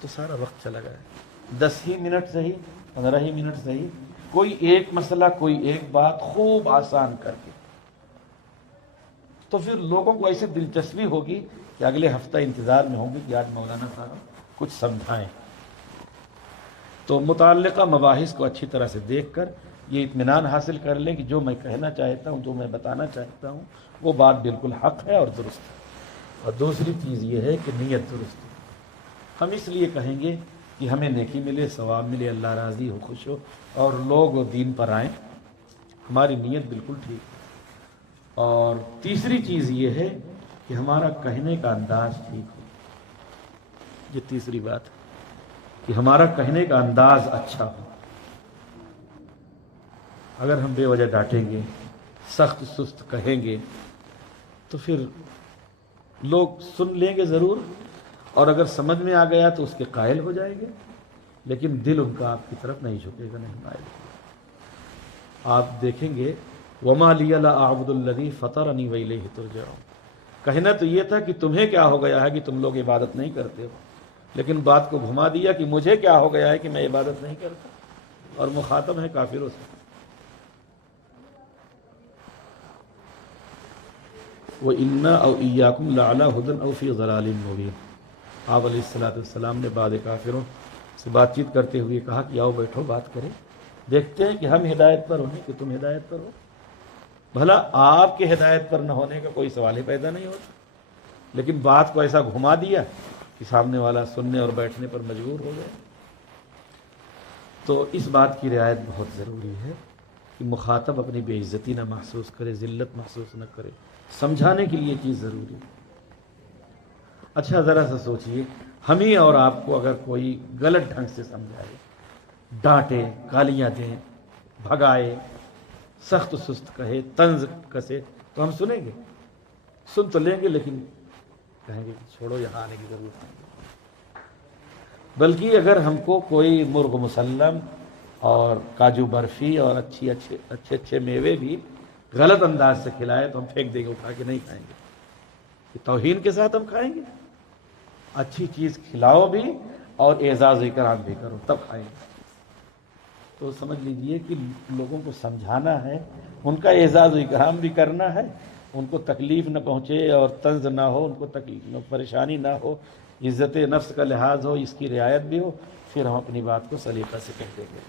تو سارا وقت چلا گیا. 10 ہی منٹ صحیح، 15 ہی منٹ صحیح، کوئی ایک مسئلہ، کوئی ایک بات خوب آسان کر کے، تو پھر لوگوں کو ایسے دلچسپی ہوگی کہ اگلے ہفتہ انتظار میں ہوں گے کہ آج مولانا صاحب کچھ سمجھائیں. تو متعلقہ مباحث کو اچھی طرح سے دیکھ کر یہ اطمینان حاصل کر لیں کہ جو میں کہنا چاہتا ہوں، جو میں بتانا چاہتا ہوں، وہ بات بالکل حق ہے اور درست ہے. اور دوسری چیز یہ ہے کہ نیت درست ہے. ہم اس لیے کہیں گے کہ ہمیں نیکی ملے، ثواب ملے، اللہ راضی ہو، خوش ہو، اور لوگ دین پر آئیں. ہماری نیت بالکل ٹھیک ہے. اور تیسری چیز یہ ہے کہ ہمارا کہنے کا انداز ٹھیک ہو. یہ تیسری بات ہے کہ ہمارا کہنے کا انداز اچھا ہو. اگر ہم بے وجہ ڈانٹیں گے، سخت سست کہیں گے، تو پھر لوگ سن لیں گے ضرور، اور اگر سمجھ میں آ گیا تو اس کے قائل ہو جائیں گے، لیکن دل ان کا آپ کی طرف نہیں جھکے گا، نہیں مائل ہوگا. آپ دیکھیں گے وَمَا لِيَ لَا أَعْبُدُ الَّذِي فَطَرَنِي وَإِلَيْهِ تُرْجَعُونَ. کہنا تو یہ تھا کہ تمہیں کیا ہو گیا ہے کہ تم لوگ عبادت نہیں کرتے ہو، لیکن بات کو گھما دیا کہ مجھے کیا ہو گیا ہے کہ میں عبادت نہیں کرتا، اور مخاطب ہے کافروں سے. وَإِنَّا أَوْ إِيَّاكُمْ لَعَلَىٰ هُدًى أَوْ فِي ضَلَالٍ مُّبِينٍ. آپ علیہ السلام نے بعد کافروں سے بات چیت کرتے ہوئے کہا کہ آؤ بیٹھو بات کریں، دیکھتے ہیں کہ ہم ہدایت پر ہوں کہ تم ہدایت پر ہو. بھلا آپ کے ہدایت پر نہ ہونے کا کوئی سوال ہی پیدا نہیں ہوتا، لیکن بات کو ایسا گھما دیا کہ سامنے والا سننے اور بیٹھنے پر مجبور ہو گئے. تو اس بات کی رعایت بہت ضروری ہے کہ مخاطب اپنی بے عزتی نہ محسوس کرے، ذلت محسوس نہ کرے. سمجھانے کے لیے چیز ضروری ہے. اچھا ذرا سا سوچئے، ہمیں اور آپ کو اگر کوئی غلط ڈھنگ سے سمجھائے، ڈانٹے، گالیاں دیں، بھگائے، سخت سست کہے، طنز کسے، تو ہم سنیں گے؟ سن تو لیں گے، لیکن کہیں گے کہ چھوڑو، یہاں آنے کی ضرورت نہیں. بلکہ اگر ہم کو کوئی مرغ مسلم اور کاجو برفی اور اچھے میوے بھی غلط انداز سے کھلائے تو ہم پھینک دیں گے، اٹھا کے نہیں کھائیں گے. کہ توہین کے ساتھ ہم کھائیں گے؟ اچھی چیز کھلاؤ بھی اور اعزاز و اکرام بھی کرو، تب کھائیں گے. تو سمجھ لیجئے کہ لوگوں کو سمجھانا ہے، ان کا اعزاز و اکرام بھی کرنا ہے، ان کو تکلیف نہ پہنچے اور طنز نہ ہو، ان کو تکلیف پریشانی نہ ہو، عزت نفس کا لحاظ ہو، اس کی رعایت بھی ہو، پھر ہم اپنی بات کو سلیقہ سے کہہ دیں گے.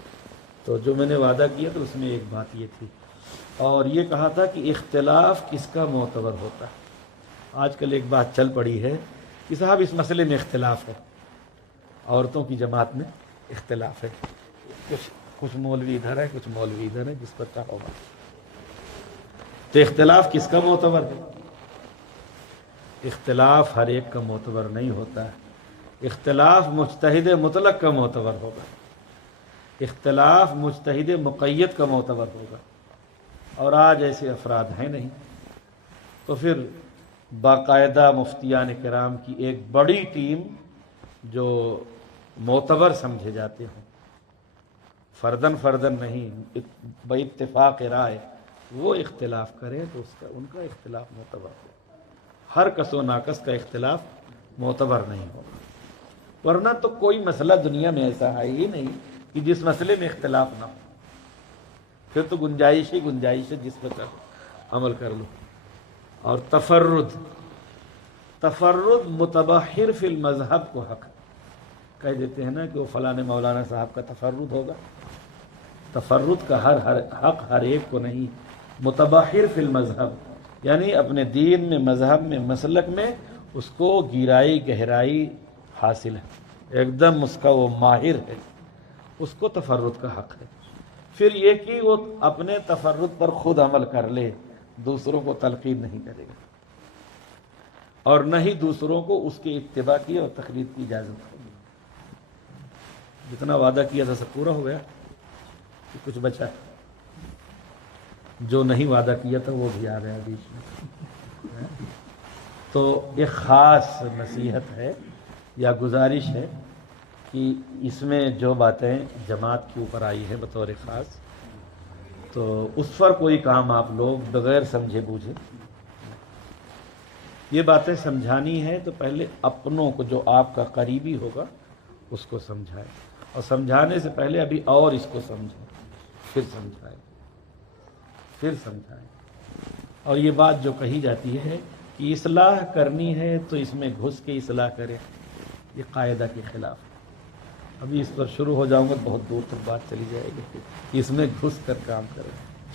تو جو میں نے وعدہ کیا تو اس میں ایک بات یہ تھی، اور یہ کہا تھا کہ اختلاف کس کا معتبر ہوتا ہے. آج کل ایک بات چل پڑی ہے کہ صاحب اس مسئلے میں اختلاف ہے، عورتوں کی جماعت میں اختلاف ہے، کچھ مولوی ادھر ہے، کچھ مولوی ادھر ہے، جس پر کیا ہوگا. تو اختلاف کس کا معتبر ہے؟ اختلاف ہر ایک کا معتبر نہیں ہوتا ہے. اختلاف مجتہد مطلق کا معتبر ہوگا، اختلاف مجتہد مقید کا معتبر ہوگا، اور آج ایسے افراد ہیں نہیں. تو پھر باقاعدہ مفتیان کرام کی ایک بڑی ٹیم جو معتبر سمجھے جاتے ہوں، فردن نہیں، باتفاق رائے، وہ اختلاف کریں تو ان کا اختلاف معتبر ہو. ہر کس و ناقص کا اختلاف معتبر نہیں ہوگا. ورنہ تو کوئی مسئلہ دنیا میں ایسا ہے ہی نہیں کہ جس مسئلے میں اختلاف نہ ہو. پھر تو گنجائش ہے جس پر عمل کر لو. اور تفرد متبحر فی المذہب کو حق کہہ دیتے ہیں نا کہ وہ فلاں مولانا صاحب کا تفرد ہوگا. تفرد کا حق ہر ایک کو نہیں. متبحر فی المذہب یعنی اپنے دین میں، مذہب میں، مسلک میں اس کو گہرائی حاصل ہے، ایک دم اس کا وہ ماہر ہے، اس کو تفرد کا حق ہے. پھر یہ کہ وہ اپنے تفرد پر خود عمل کر لے، دوسروں کو تلقین نہیں کرے گا، اور نہ ہی دوسروں کو اس کی اتباع کی اور تقلید کی اجازت ہوگی. جتنا وعدہ کیا تھا سب پورا ہو گیا کہ کچھ بچا ہے؟ جو نہیں وعدہ کیا تھا وہ بھی آ گیا بیچ میں. تو ایک خاص نصیحت ہے یا گزارش ہے کہ اس میں جو باتیں جماعت کے اوپر آئی ہیں بطور خاص، تو اس پر کوئی کام آپ لوگ بغیر سمجھے بوجھے یہ باتیں سمجھانی ہے تو پہلے اپنوں کو، جو آپ کا قریبی ہوگا اس کو سمجھائے، اور سمجھانے سے پہلے ابھی اور اس کو سمجھیں، پھر سمجھائے، پھر سمجھائے۔ اور یہ بات جو کہی جاتی ہے کہ اصلاح کرنی ہے تو اس میں گھس کے اصلاح کرے، یہ قاعدہ کے خلاف ہے۔ ابھی اس پر شروع ہو جاؤں گا تو بہت دور تک بات چلی جائے گی کہ اس میں گھس کر کام کرے۔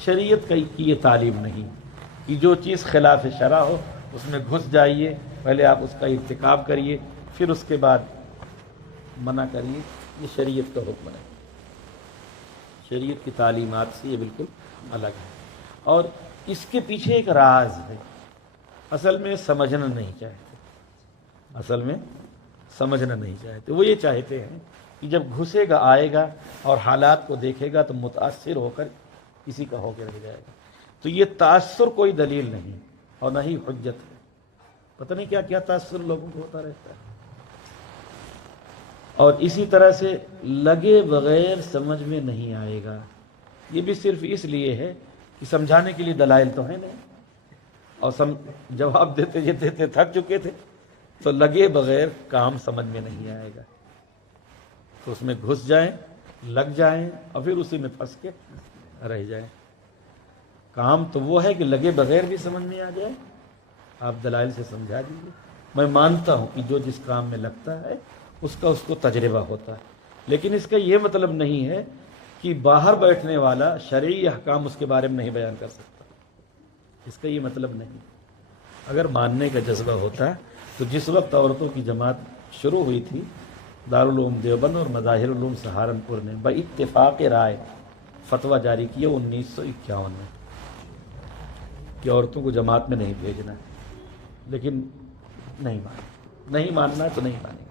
شریعت کی یہ تعلیم نہیں کہ جو چیز خلاف شرع ہو اس میں گھس جائیے، پہلے آپ اس کا ارتکاب کریے، پھر اس کے بعد منع کریے۔ یہ شریعت کا حکم ہے، شریعت کی تعلیمات سے یہ بالکل الگ ہے۔ اور اس کے پیچھے ایک راز ہے، اصل میں سمجھنا نہیں چاہتے، اصل میں سمجھنا نہیں چاہتے۔ وہ یہ چاہتے ہیں کہ جب گھسے گا آئے گا اور حالات کو دیکھے گا تو متاثر ہو کر کسی کا ہو کے رہ جائے گا۔ تو یہ تاثر کوئی دلیل نہیں اور نہ ہی حجت ہے۔ پتہ نہیں کیا کیا تاثر لوگوں کو ہوتا رہتا ہے۔ اور اسی طرح سے لگے بغیر سمجھ میں نہیں آئے گا، یہ بھی صرف اس لیے ہے کہ سمجھانے کے لیے دلائل تو ہیں نہیں، اور جواب دیتے دیتے تھک چکے تھے، تو لگے بغیر کام سمجھ میں نہیں آئے گا، تو اس میں گھس جائیں، لگ جائیں اور پھر اسی میں پھنس کے رہ جائیں۔ کام تو وہ ہے کہ لگے بغیر بھی سمجھ میں آ جائے، آپ دلائل سے سمجھا دیجیے۔ میں مانتا ہوں کہ جو جس کام میں لگتا ہے اس کو تجربہ ہوتا ہے، لیکن اس کا یہ مطلب نہیں ہے کہ باہر بیٹھنے والا شرعی احکام اس کے بارے میں نہیں بیان کر سکتا، اس کا یہ مطلب نہیں۔ اگر ماننے کا جذبہ ہوتا تو جس وقت عورتوں کی جماعت شروع ہوئی تھی دارالعلوم دیوبند اور مظاہر علوم سہارنپور نے باتفاق رائے فتویٰ جاری کیا 1951 میں کہ عورتوں کو جماعت میں نہیں بھیجنا ہے، لیکن نہیں ماننا تو نہیں مانیں گے۔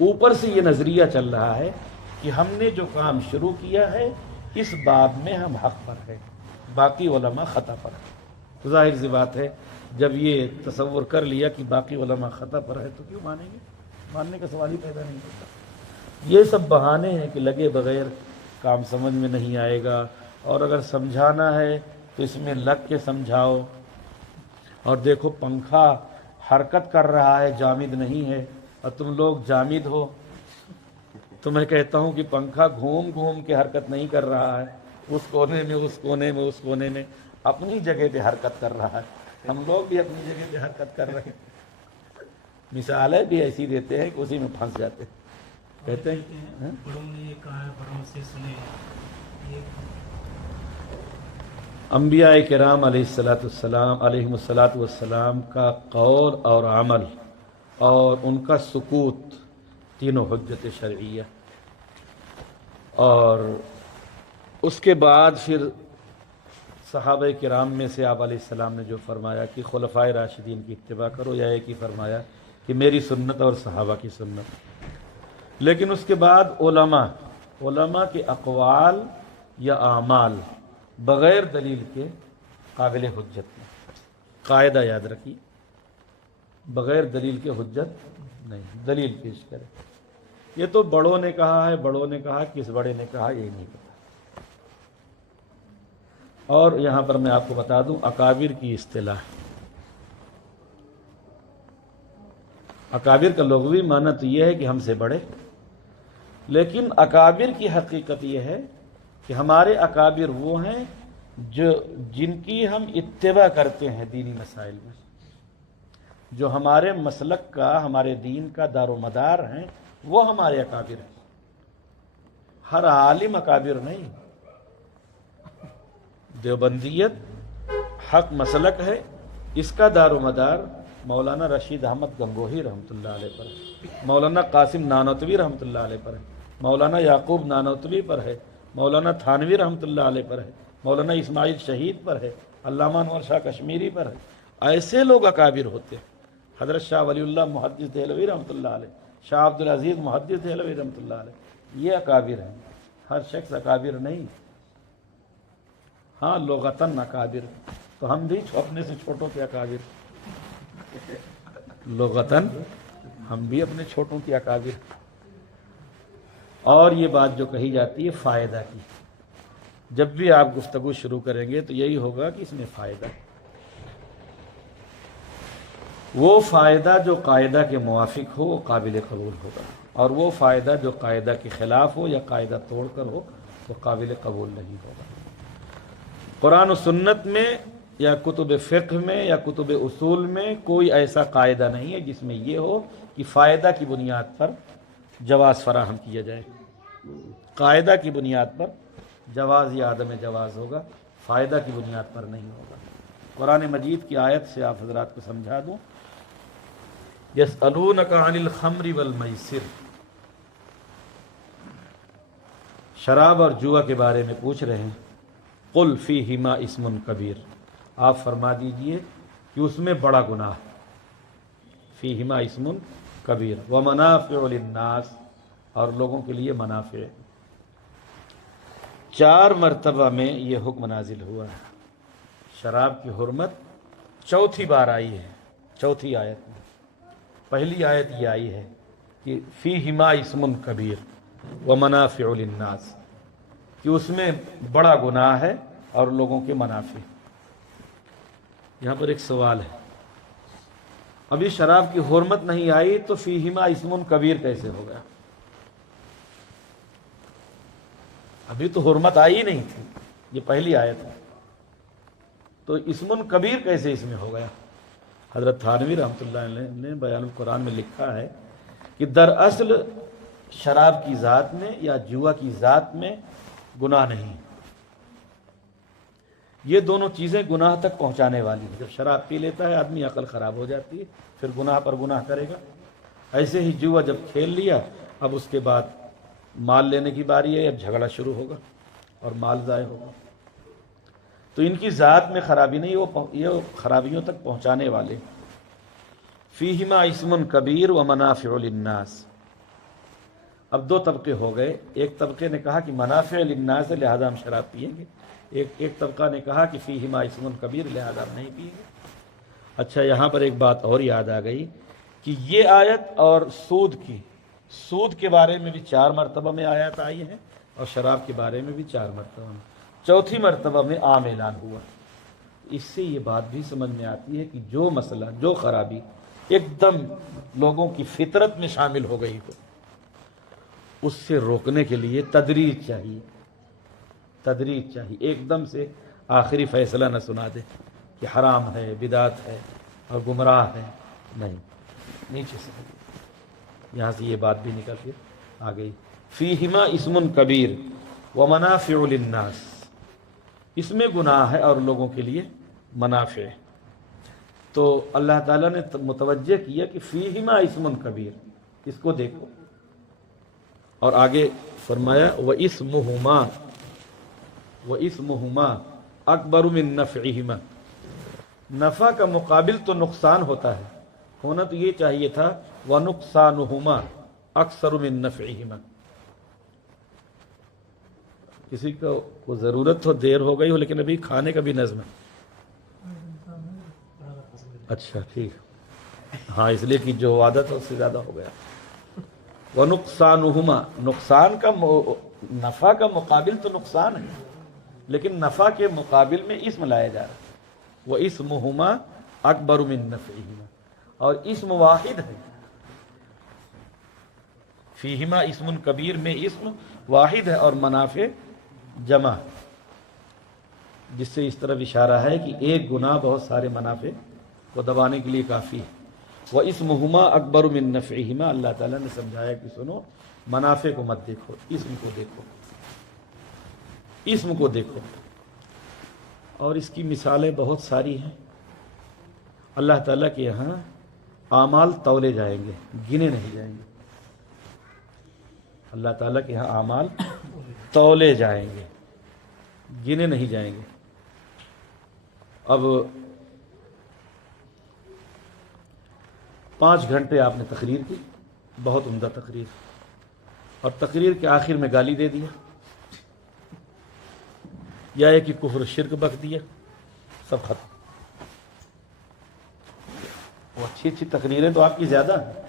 اوپر سے یہ نظریہ چل رہا ہے کہ ہم نے جو کام شروع کیا ہے اس باب میں ہم حق پر ہیں، باقی علماء خطا پر ہیں۔ تو ظاہر سی بات ہے جب یہ تصور کر لیا کہ باقی علماء خطا پر ہے تو کیوں مانیں گے؟ ماننے کا سوال ہی پیدا نہیں ہوتا۔ یہ سب بہانے ہیں کہ لگے بغیر کام سمجھ میں نہیں آئے گا، اور اگر سمجھانا ہے تو اس میں لگ کے سمجھاؤ۔ اور دیکھو پنکھا حرکت کر رہا ہے، جامد نہیں ہے، اور تم لوگ جامد ہو، تو میں کہتا ہوں کہ پنکھا گھوم گھوم کے حرکت نہیں کر رہا ہے، اس کونے میں اس کونے میں اس کونے میں اپنی جگہ پہ حرکت کر رہا ہے۔ ہم لوگ بھی اپنی جگہ پہ حرکت کر رہے ہیں، مثالیں بھی ایسی دیتے ہیں کہ اسی میں پھنس جاتے ہیں۔ کہتے ہیں بڑوں نے یہ کہا ہے، بڑوں سے سنے، انبیاء کرام علیہم السلام کا قول اور عمل اور ان کا سکوت تینوں حجت شرعیہ، اور اس کے بعد پھر صحابہ کرام میں سے آپ علیہ السلام نے جو فرمایا کہ خلفائے راشدین کی اتباع کرو، یا ایک ہی فرمایا کہ میری سنت اور صحابہ کی سنت۔ لیکن اس کے بعد علماء کے اقوال یا اعمال بغیر دلیل کے قابل حجت نہیں۔ قاعدہ یاد رکھیے، بغیر دلیل کے حجت نہیں، دلیل پیش کرے۔ یہ تو بڑوں نے کہا ہے، بڑوں نے کہا، کس بڑے نے کہا یہ نہیں پتا۔ اور یہاں پر میں آپ کو بتا دوں اکابر کی اصطلاح، اکابر کا لغوی معنی تو یہ ہے کہ ہم سے بڑے، لیکن اکابر کی حقیقت یہ ہے کہ ہمارے اکابر وہ ہیں جن کی ہم اتباع کرتے ہیں دینی مسائل میں، جو ہمارے مسلک کا، ہمارے دین کا دار و مدار ہیں، وہ ہمارے اکابر ہیں۔ ہر عالم اکابر نہیں۔ دیوبندیت حق مسلک ہے، اس کا دار و مدار مولانا رشید احمد گنگوہی رحمۃ اللہ علیہ پر ہے، مولانا قاسم نانوتوی رحمۃ اللہ علیہ پر ہے، مولانا یعقوب نانوتوی پر ہے، مولانا تھانوی رحمۃ اللہ علیہ پر ہے، مولانا اسماعیل شہید پر ہے، علامہ انور شاہ کشمیری پر ہے۔ ایسے لوگ اکابر ہوتے ہیں۔ حضرت شاہ ولی اللہ محدث دہلوی رحمۃ اللہ علیہ، شاہ عبدالعزیز محدث دہلوی رحمۃ اللہ علیہ، یہ اکابر ہیں۔ ہر شخص اکابر نہیں، ہاں لغتاً اکابر، تو ہم بھی اپنے سے چھوٹوں کے اکابر، لغتاً ہم بھی اپنے چھوٹوں کے اکابر۔ اور یہ بات جو کہی جاتی ہے فائدہ کی، جب بھی آپ گفتگو شروع کریں گے تو یہی ہوگا کہ اس میں فائدہ ہے، وہ فائدہ جو قاعدہ کے موافق ہو وہ قابل قبول ہوگا۔ اور وہ فائدہ جو قاعدہ کے خلاف ہو یا قاعدہ توڑ کر ہو تو قابل قبول نہیں ہوگا۔ قرآن و سنت میں یا کتب فقہ میں یا کتب اصول میں کوئی ایسا قاعدہ نہیں ہے جس میں یہ ہو کہ فائدہ کی بنیاد پر جواز فراہم کیا جائے۔ قاعدہ کی بنیاد پر جواز یا عدم جواز ہوگا، فائدہ کی بنیاد پر نہیں ہوگا۔ قرآن مجید کی آیت سے آپ حضرات کو سمجھا دوں، یسألونک عن الخمر والمیسر، شراب اور جوا کے بارے میں پوچھ رہے ہیں۔ قل فیہما اسم کبیر، آپ فرما دیجئے کہ اس میں بڑا گناہ ہے۔ فیہما اسم کبیر ومنافع للناس، اور لوگوں کے لیے منافع۔ 4 مرتبہ میں یہ حکم نازل ہوا ہے۔ شراب کی حرمت چوتھی بار آئی ہے، چوتھی آیت میں۔ پہلی آیت یہ آئی ہے کہ فیہما اسم کبیر ومنافع للناس، کہ اس میں بڑا گناہ ہے اور لوگوں کے منافع۔ یہاں پر ایک سوال ہے، ابھی شراب کی حرمت نہیں آئی تو فیہما اسم کبیر کیسے ہو گیا؟ ابھی تو حرمت آئی ہی نہیں تھی، یہ پہلی آیت ہے، تو اسم کبیر کیسے اس میں ہو گیا؟ حضرت تھانوی رحمۃ اللہ علیہ نے بیان القرآن میں لکھا ہے کہ دراصل شراب کی ذات میں یا جوا کی ذات میں گناہ نہیں، یہ دونوں چیزیں گناہ تک پہنچانے والی ہیں۔ جب شراب پی لیتا ہے آدمی، عقل خراب ہو جاتی ہے، پھر گناہ پر گناہ کرے گا۔ ایسے ہی جوا جب کھیل لیا، اب اس کے بعد مال لینے کی باری ہے، اب جھگڑا شروع ہوگا اور مال ضائع ہوگا۔ تو ان کی ذات میں خرابی نہیں، یہ خرابیوں تک پہنچانے والے۔ فیہما اسم کبیر ومنافع للناس، اب 2 طبقے ہو گئے۔ ایک طبقے نے کہا کہ منافع للناس ہے لہذا ہم شراب پیئیں گے، ایک طبقہ نے کہا کہ فیہما اسم کبیر لہذا ہم نہیں پیئیں گے۔ اچھا، یہاں پر ایک بات اور یاد آ گئی کہ یہ آیت اور سود کے بارے میں بھی 4 مرتبہ میں آیت آئی ہے، اور شراب کے بارے میں بھی 4 مرتبہ میں، چوتھی مرتبہ میں عام اعلان ہوا۔ اس سے یہ بات بھی سمجھ میں آتی ہے کہ جو مسئلہ، جو خرابی ایک دم لوگوں کی فطرت میں شامل ہو گئی ہو، اس سے روکنے کے لیے تدریج چاہیے، تدریج چاہیے۔ ایک دم سے آخری فیصلہ نہ سنا دے کہ حرام ہے، بدعت ہے اور گمراہ ہے، نہیں، نیچے سے۔ یہاں سے یہ بات بھی نکل کے آ گئی، فیہما اسم کبیر ومنافع للناس، اس میں گناہ ہے اور لوگوں کے لیے منافع ہے۔ تو اللہ تعالیٰ نے متوجہ کیا کہ فیہما اسم کبیر، اس کو دیکھو، اور آگے فرمایا وَإِسْمُهُمَا أَكْبَرُ مِن نَفْعِهِمَا، نفع کا مقابل تو نقصان ہوتا ہے، ہونا تو یہ چاہیے تھا وَنُقْصَانُهُمَا أَكْثَرُ مِن نَفْعِهِمَا۔ کسی کو ضرورت ہو، دیر ہو گئی ہو، لیکن ابھی کھانے کا بھی نظم ہے۔ اچھا ٹھیک، ہاں، اس لیے کہ جو عادت ہے اس سے زیادہ ہو گیا۔ وَنُقْصَانُهُمَا، نقصان کا نفع کا مقابل تو نقصان ہے، لیکن نفع کے مقابل میں اسم لایا جا رہا ہے، وَإِسْمُهُمَا أَكْبَرُ مِن نَفْعِهِمَا، اور اسم واحد ہے۔ فیہما اسم کبیر میں اسم واحد ہے اور منافع جمع، جس سے اس طرف اشارہ ہے کہ ایک گناہ بہت سارے منافع کو دبانے کے لیے کافی ہے۔ وَإِسْمُهُمَا أَكْبَرُ مِن نَفْعِهِمَا، اللہ تعالیٰ نے سمجھایا کہ سنو، منافع کو مت دیکھو، اسم کو دیکھو، اسم کو دیکھو۔ اور اس کی مثالیں بہت ساری ہیں۔ اللہ تعالیٰ کے یہاں اعمال تولے جائیں گے، گنے نہیں جائیں گے۔ اللہ تعالیٰ کے یہاں اعمال تولے جائیں گے، گنے نہیں جائیں گے۔ اب 5 گھنٹے آپ نے تقریر کی، بہت عمدہ تقریر، اور تقریر کے آخر میں گالی دے دیا، یا ایک کہ کفر شرک بک دیا، سب ختم۔ وہ اچھی تقریریں تو آپ کی زیادہ ہیں،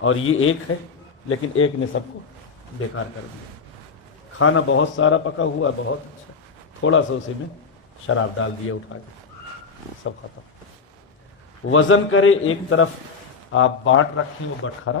اور یہ ایک ہے، لیکن ایک نے سب کو بیکار کر دیا۔ کھانا بہت سارا پکا ہوا، بہت اچھا، تھوڑا سا اسی میں شراب ڈال دیا اٹھا کے، سب ختم۔ وزن کرے ایک طرف آپ بانٹ رکھیں وہ بٹخرا،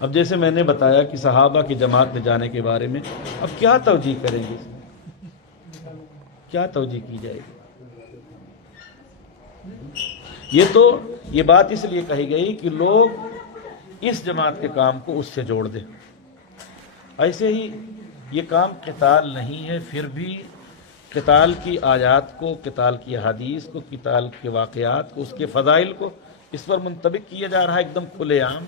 اب جیسے میں نے بتایا کہ صحابہ کی جماعت میں جانے کے بارے میں اب کیا توجیہ کریں گے، کیا توجیہ کی جائے گی؟ یہ بات اس لیے کہی گئی کہ لوگ اس جماعت کے کام کو اس سے جوڑ دیں۔ ایسے ہی یہ کام قتال نہیں ہے، پھر بھی قتال کی آیات کو، قتال کی احادیث کو، قتال کے واقعات کو، اس کے فضائل کو اس پر منطبق کیا جا رہا ہے ایک دم کھلے عام،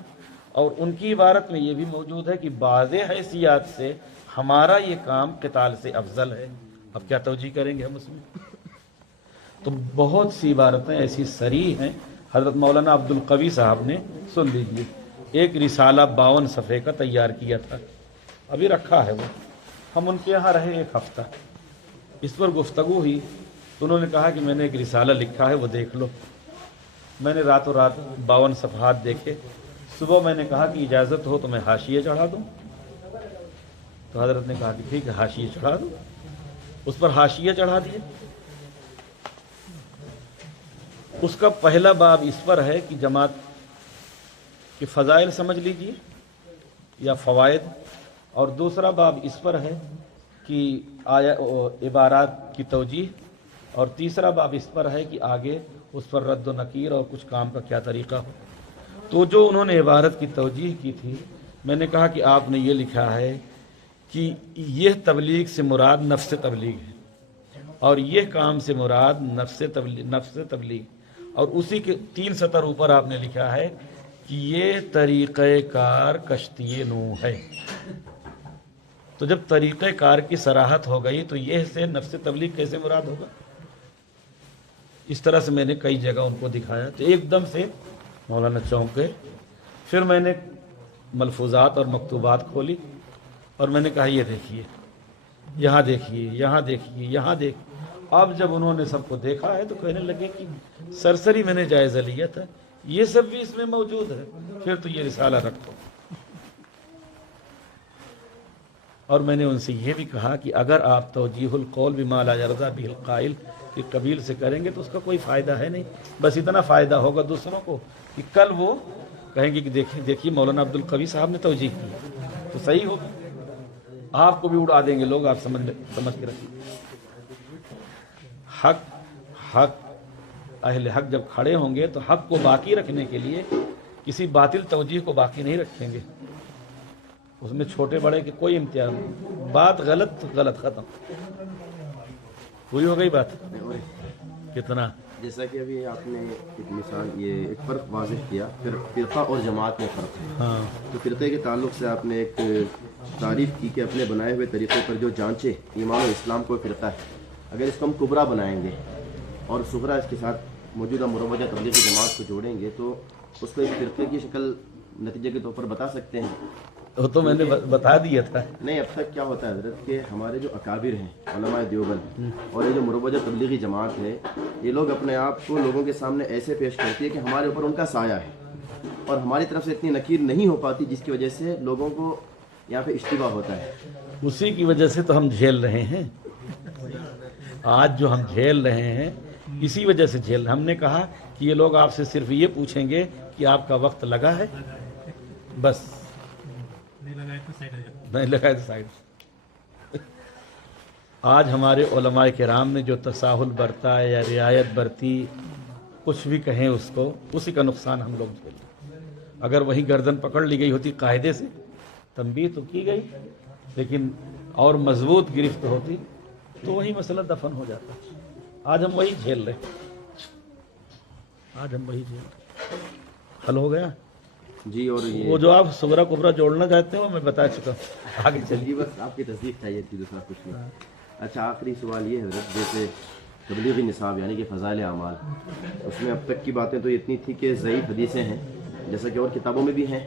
اور ان کی عبارت میں یہ بھی موجود ہے کہ بعض حیثیات سے ہمارا یہ کام قتال سے افضل ہے۔ اب کیا توجیہ کریں گے ہم اس میں؟ تو بہت سی عبارتیں ایسی صریح ہیں۔ حضرت مولانا عبد القوی صاحب نے، سن لیجیے، ایک رسالہ 52 صفحے کا تیار کیا تھا، ابھی رکھا ہے وہ، ہم ان کے یہاں رہے ایک ہفتہ، اس پر گفتگو ہوئی تو انہوں نے کہا کہ میں نے ایک رسالہ لکھا ہے وہ دیکھ لو۔ میں نے راتوں رات 52 صفحات دیکھے، صبح میں نے کہا کہ اجازت ہو تو میں حاشیے چڑھا دوں، تو حضرت نے کہا کہ ٹھیک ہے حاشیے چڑھا دوں، اس پر حاشیے چڑھا دیے۔ اس کا پہلا باب اس پر ہے کہ جماعت کے فضائل سمجھ لیجیے یا فوائد، اور دوسرا باب اس پر ہے کہ عبارات کی توجیہ، اور تیسرا باب اس پر ہے کہ آگے اس پر رد و نکیر اور کچھ کام کا کیا طریقہ ہو۔ تو جو انہوں نے عبارت کی توجیہ کی تھی، میں نے کہا کہ آپ نے یہ لکھا ہے کہ یہ تبلیغ سے مراد نفس تبلیغ ہے، اور یہ کام سے مراد نفس تبلیغ، اور اسی کے 3 سطر اوپر آپ نے لکھا ہے کہ یہ طریقہ کار کشتی نوح ہے۔ تو جب طریقہ کار کی صراحت ہو گئی تو یہ سے نفس تبلیغ کیسے مراد ہوگا؟ اس طرح سے میں نے کئی جگہ ان کو دکھایا تو ایک دم سے مولانا چونکے۔ پھر میں نے ملفوظات اور مکتوبات کھولی اور میں نے کہا یہ دیکھیے، یہاں دیکھیے، یہاں دیکھیے، یہاں دیکھیے۔ اب جب انہوں نے سب کو دیکھا ہے تو کہنے لگے کہ سرسری میں نے جائزہ لیا تھا، یہ سب بھی اس میں موجود ہے، پھر تو یہ رسالہ رکھو۔ اور میں نے ان سے یہ بھی کہا کہ اگر آپ توجیہ القول بما لا یرضی بہ القائل کی قبیل سے کریں گے تو اس کا کوئی فائدہ ہے نہیں، بس اتنا فائدہ ہوگا دوسروں کو کہ کل وہ کہیں گے کہ دیکھیے مولانا عبد القوی صاحب نے توجیہ کی تو صحیح ہوگا، آپ کو بھی اڑا دیں گے لوگ، آپ سمجھ کے رکھیے۔ حق اہل حق جب کھڑے ہوں گے تو حق کو باقی رکھنے کے لیے کسی باطل توجیہ کو باقی نہیں رکھیں گے، اس میں چھوٹے بڑے کے کوئی امتیاز نہیں، بات غلط ختم، پوری ہو گئی بات؟ کتنا جیسا کہ ابھی آپ نے ایک مثال، یہ ایک فرق واضح کیا، پھر فرقہ اور جماعت میں فرق ہے۔ ہاں، تو فرقے کے تعلق سے آپ نے ایک تعریف کی کہ اپنے بنائے ہوئے طریقے پر جو جانچے ایمان و اسلام کو فرقہ ہے، اگر اس کو ہم کبرا بنائیں گے اور صغرا اس کے ساتھ موجودہ مروجہ تبلیغی جماعت کو جوڑیں گے تو اس کو ایک فرقے کی شکل نتیجے کے طور پر بتا سکتے ہیں؟ وہ تو میں نے بتا دیا تھا۔ نہیں، اب تک کیا ہوتا ہے حضرت کہ ہمارے جو اکابر ہیں علماء دیوبند اور یہ جو مروجہ تبلیغی جماعت ہے، یہ لوگ اپنے آپ کو لوگوں کے سامنے ایسے پیش کرتی ہے کہ ہمارے اوپر ان کا سایہ ہے، اور ہماری طرف سے اتنی نکیر نہیں ہو پاتی، جس کی وجہ سے لوگوں کو یہاں پہ اشتباہ ہوتا ہے۔ اسی کی وجہ سے تو ہم جھیل رہے ہیں، آج جو ہم جھیل رہے ہیں اسی وجہ سے جھیل رہے ہیں۔ ہم نے کہا کہ یہ لوگ آپ سے صرف یہ پوچھیں گے کہ آپ کا وقت لگا ہے، بس نہیں لگا تو سائڈ۔ آج ہمارے علماء کرام نے جو تساہل برتا ہے یا رعایت برتی، کچھ بھی کہیں اس کو، اسی کا نقصان ہم لوگ جھیل رہے ہیں۔ اگر وہیں گردن پکڑ لی گئی ہوتی قاعدے سے، تنبیہ تو کی گئی، لیکن اور مضبوط گرفت ہوتی تو وہی مسئلہ دفن ہو جاتا۔ آج ہم وہی جھیل رہے حل ہو گیا جی، اور وہ جو آپ صغرا کبرا جوڑنا چاہتے ہیں وہ میں بتا چکا ہوں، آگے چلیے۔ جی، بس آپ کی تصدیق چاہیے تھی، دوسرا کچھ نہیں۔ اچھا، آخری سوال یہ ہے حضرت، جیسے تبلیغی نصاب یعنی کہ فضائل اعمال، اس میں اب تک کی باتیں تو اتنی تھی کہ ضعیف حدیثیں ہیں، جیسا کہ اور کتابوں میں بھی ہیں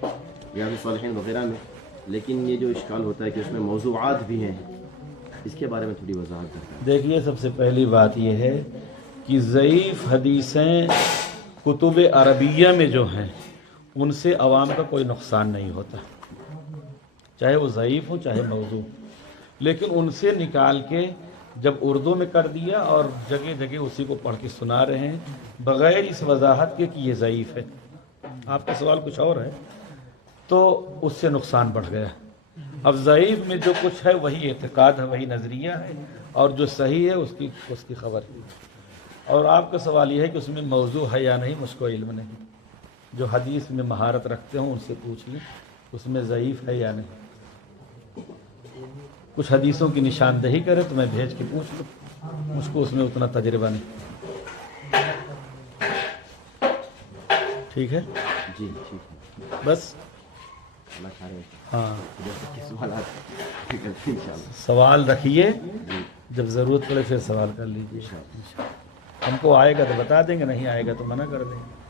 ریاض الصالحین وغیرہ میں، لیکن یہ جو اشکال ہوتا ہے کہ اس میں موضوعات بھی ہیں، اس کے بارے میں تھوڑی وضاحت کریں۔ دیکھیے، سب سے پہلی بات یہ ہے کہ ضعیف حدیثیں کتب عربیہ میں جو ہیں ان سے عوام کا کوئی نقصان نہیں ہوتا، چاہے وہ ضعیف ہو چاہے موضوع، لیکن ان سے نکال کے جب اردو میں کر دیا اور جگہ جگہ اسی کو پڑھ کے سنا رہے ہیں بغیر اس وضاحت کے کہ یہ ضعیف ہے۔ آپ کا سوال کچھ اور ہے، تو اس سے نقصان بڑھ گیا. اب ضعیف میں جو کچھ ہے وہی اعتقاد ہے، وہی نظریہ ہے، اور جو صحیح ہے اس کی خبر ہے. اور آپ کا سوال یہ ہے کہ اس میں موضوع ہے یا نہیں، مجھ کو علم نہیں. جو حدیث میں مہارت رکھتے ہوں ان سے پوچھ لیں اس میں ضعیف ہے یا نہیں. کچھ حدیثوں کی نشاندہی کرے تو میں بھیج کے پوچھ لوں، مجھ کو اس میں اتنا تجربہ نہیں. ٹھیک ہے جی ٹھیک ہے. بس. اللہ خیر. ہاں سوالات انشاءاللہ. سوال رکھیے، جب ضرورت پڑے پھر سوال کر لیجیے. ہم کو آئے گا تو بتا دیں گے، نہیں آئے گا تو منع کر دیں گے.